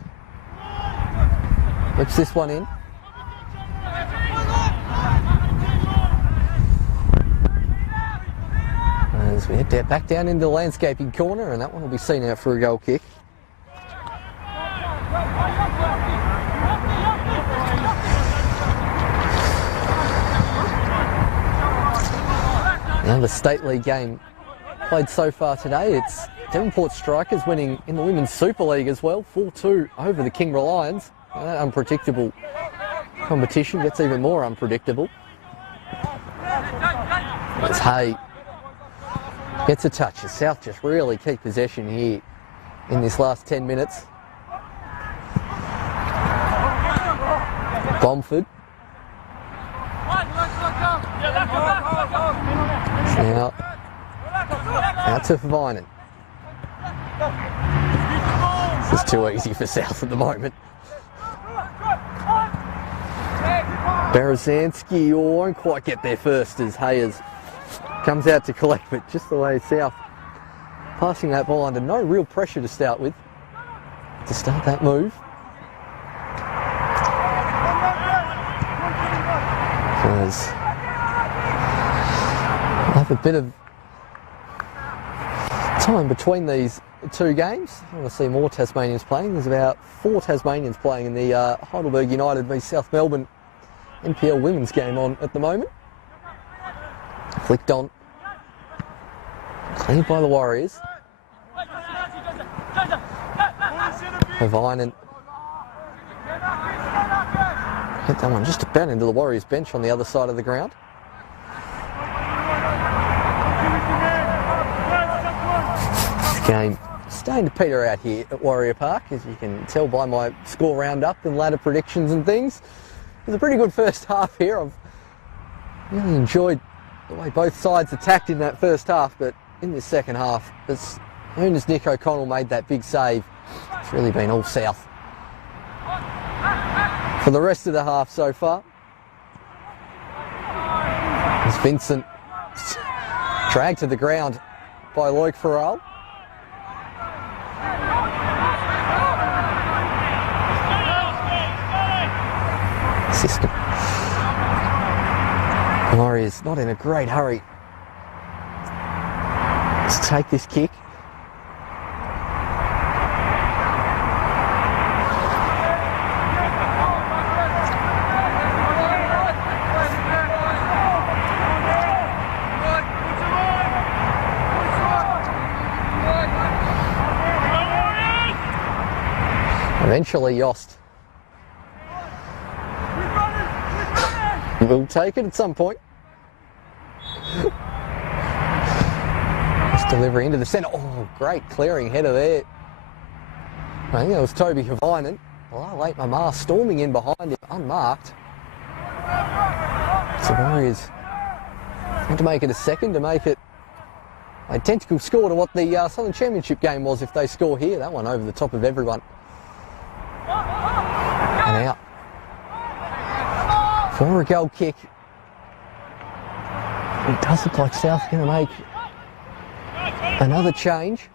whips this one in. As we head back down into the landscaping corner, and that one will be seen out for a goal kick. Now the State League game played so far today, it's Devonport Strikers winning in the Women's Super League as well, 4-2 over the Kingborough Lions. That unpredictable competition gets even more unpredictable. As Hay gets a touch. The South just really keep possession here in this last 10 minutes. Bomford. Now, out to Vinen. This is too easy for South at the moment. Berezanski won't quite get there first as Hayes comes out to collect, but just the way South passing that ball under no real pressure to start with, to start that move. Because I have a bit of time between these two games. I want to see more Tasmanians playing. There's about 4 Tasmanians playing in the Heidelberg United v South Melbourne NPL women's game on at the moment. Flicked on. Cleared by the Warriors. Vinen hit that one just about into the Warriors bench on the other side of the ground. This game starting to peter out here at Warrior Park, as you can tell by my score roundup and ladder predictions and things. It was a pretty good first half here. I've really enjoyed the way both sides attacked in that first half, but in this second half, as soon as Nick O'Connell made that big save, it's really been all South for the rest of the half so far. As Vincent dragged to the ground by Loic Farrell. System. Warriors not in a great hurry to take this kick. Eventually Yost will take it at some point. Just delivery into the centre. Oh, great clearing header there. I think that was Toby Havinen. Well, late Mamar storming in behind him, unmarked. So Warriors want to make it a second, to make it an identical score to what the Southern Championship game was if they score here. That one over the top of everyone. And out for a goal kick. It does look like South are going to make another change.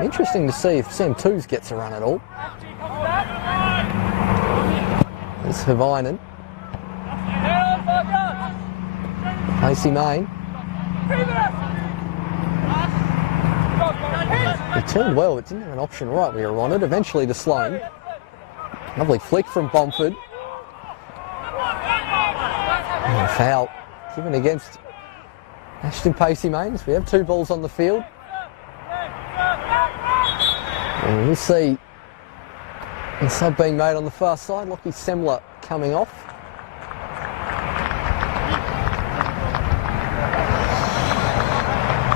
Interesting to see if Sam Toos gets a run at all. There's Havinen. Lacey Main. He turned well, but didn't have an option right where he wanted. Eventually to Sloan. Lovely flick from Bomford. And a foul given against Ashton Pacey Mains. We have 2 balls on the field. And we'll see the sub being made on the far side. Lockie Semler coming off.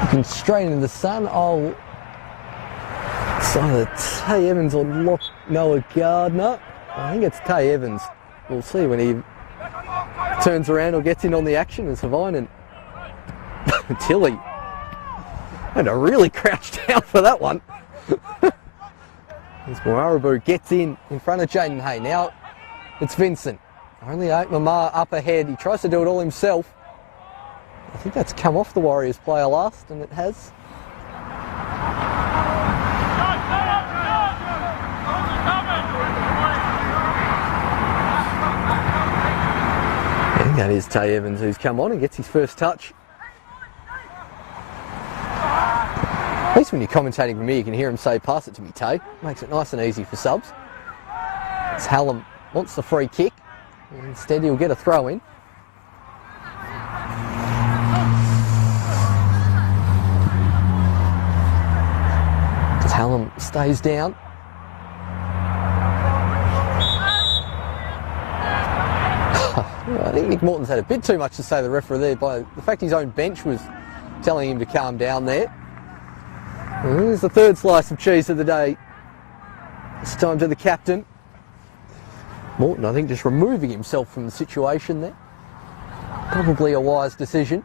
Looking straight into the sun. Oh, so either Tay Evans or Noah Gardner. I think it's Tay Evans. We'll see when he turns around or gets in on the action as Havinen. Tilly had to really crouch down for that one. As Moarabu gets in front of Jaden Hay. Now it's Vincent. Only Mamar up ahead. He tries to do it all himself. I think that's come off the Warriors player last, and it has. And that is Tay Evans who's come on and gets his first touch. At least when you're commentating with me, you can hear him say, "Pass it to me, Tay." Makes it nice and easy for subs. As Hallam wants the free kick. Instead, he'll get a throw in. As Hallam stays down. I think Nick Morton's had a bit too much to say to the referee there by the fact his own bench was telling him to calm down there. And here's the third slice of cheese of the day. This time to the captain. Morton, I think, just removing himself from the situation there. Probably a wise decision.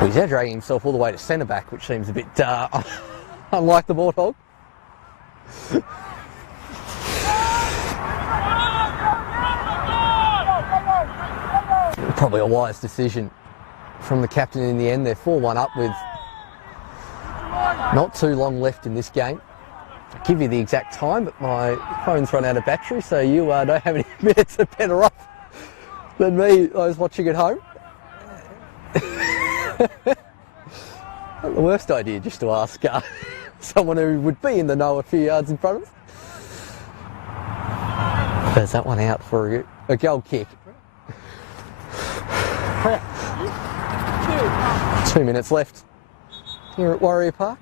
Well, he's now dragging himself all the way to centre back, which seems a bit unlike the Warthog. Probably a wise decision from the captain in the end. They're 4-1 up with not too long left in this game. I'll give you the exact time, but my phone's run out of battery, so you don't have any minutes are better off than me, those watching at home. Not the worst idea just to ask someone who would be in the know a few yards in front of us. There's that one out for a goal kick. 2 minutes left here at Warrior Park.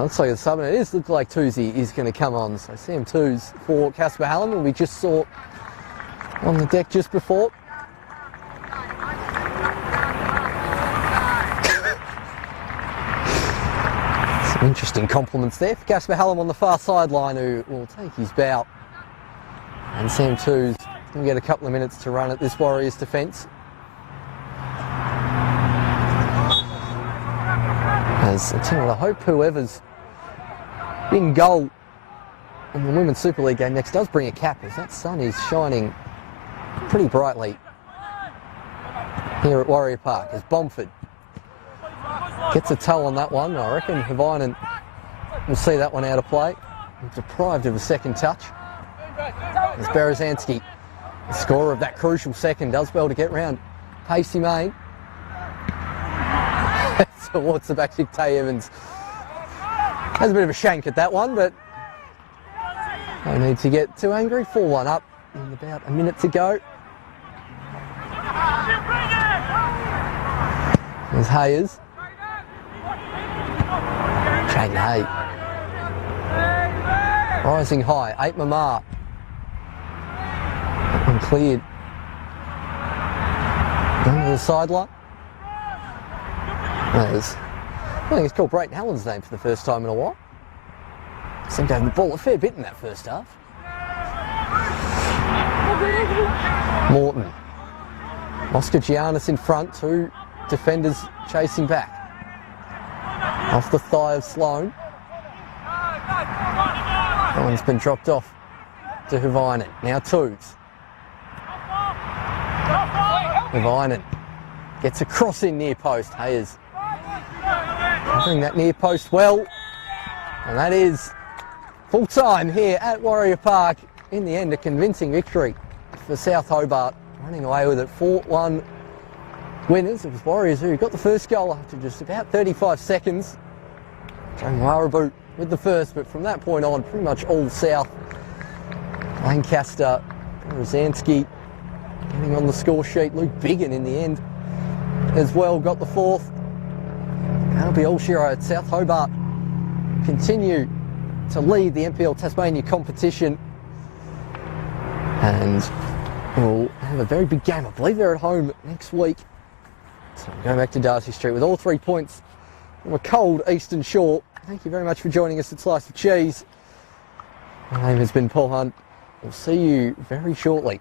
Looks like it's something. It is look like Toozy is going to come on. So Sam Toos for Casper Hallam, who we just saw on the deck just before. Some interesting compliments there for Casper Hallam on the far sideline, who will take his bow. And Sam Toos can get a couple of minutes to run at this Warriors defence. As I tell you what, I hope whoever's in goal in the Women's Super League game next does bring a cap, as that sun is shining pretty brightly here at Warrior Park. As Bomford gets a toe on that one, I reckon Havainen will see that one out of play. He's deprived of a second touch. As Berezanski, the scorer of that crucial second, does well to get round Pacey Main. Towards the back kick, Tay Evans has a bit of a shank at that one, but no need to get too angry. 4-1 up in about a minute to go. There's Hayes. Jane Hay. Rising high, 8 Mamar. That one cleared. Going to the sideline. I think it's called Brayton Allen's name for the first time in a while. Seemed to have the ball a fair bit in that first half. Morton. Oscar Giannis in front, 2 defenders chasing back. Off the thigh of Sloan. That one's been dropped off to Havainen. Now Toos. Havainen gets a cross in near post. Hayes covering that near post well. And that is full time here at Warrior Park. In the end, a convincing victory for South Hobart, running away with it. 4-1 winners. It was Warriors who got the first goal after just about 35 seconds. Joe Marabout with the first, but from that point on, pretty much all South. Lancaster, Berezanski getting on the score sheet. Luke Biggin in the end as well got the fourth. That'll be all Shiro at South Hobart. Continue to lead the NPL Tasmania competition. And we'll have a very big game. I believe they're at home next week. So we're going back to Darcy Street with all 3 points from a cold Eastern Shore. Thank you very much for joining us at Slice of Cheese. My name has been Paul Hunt. We'll see you very shortly.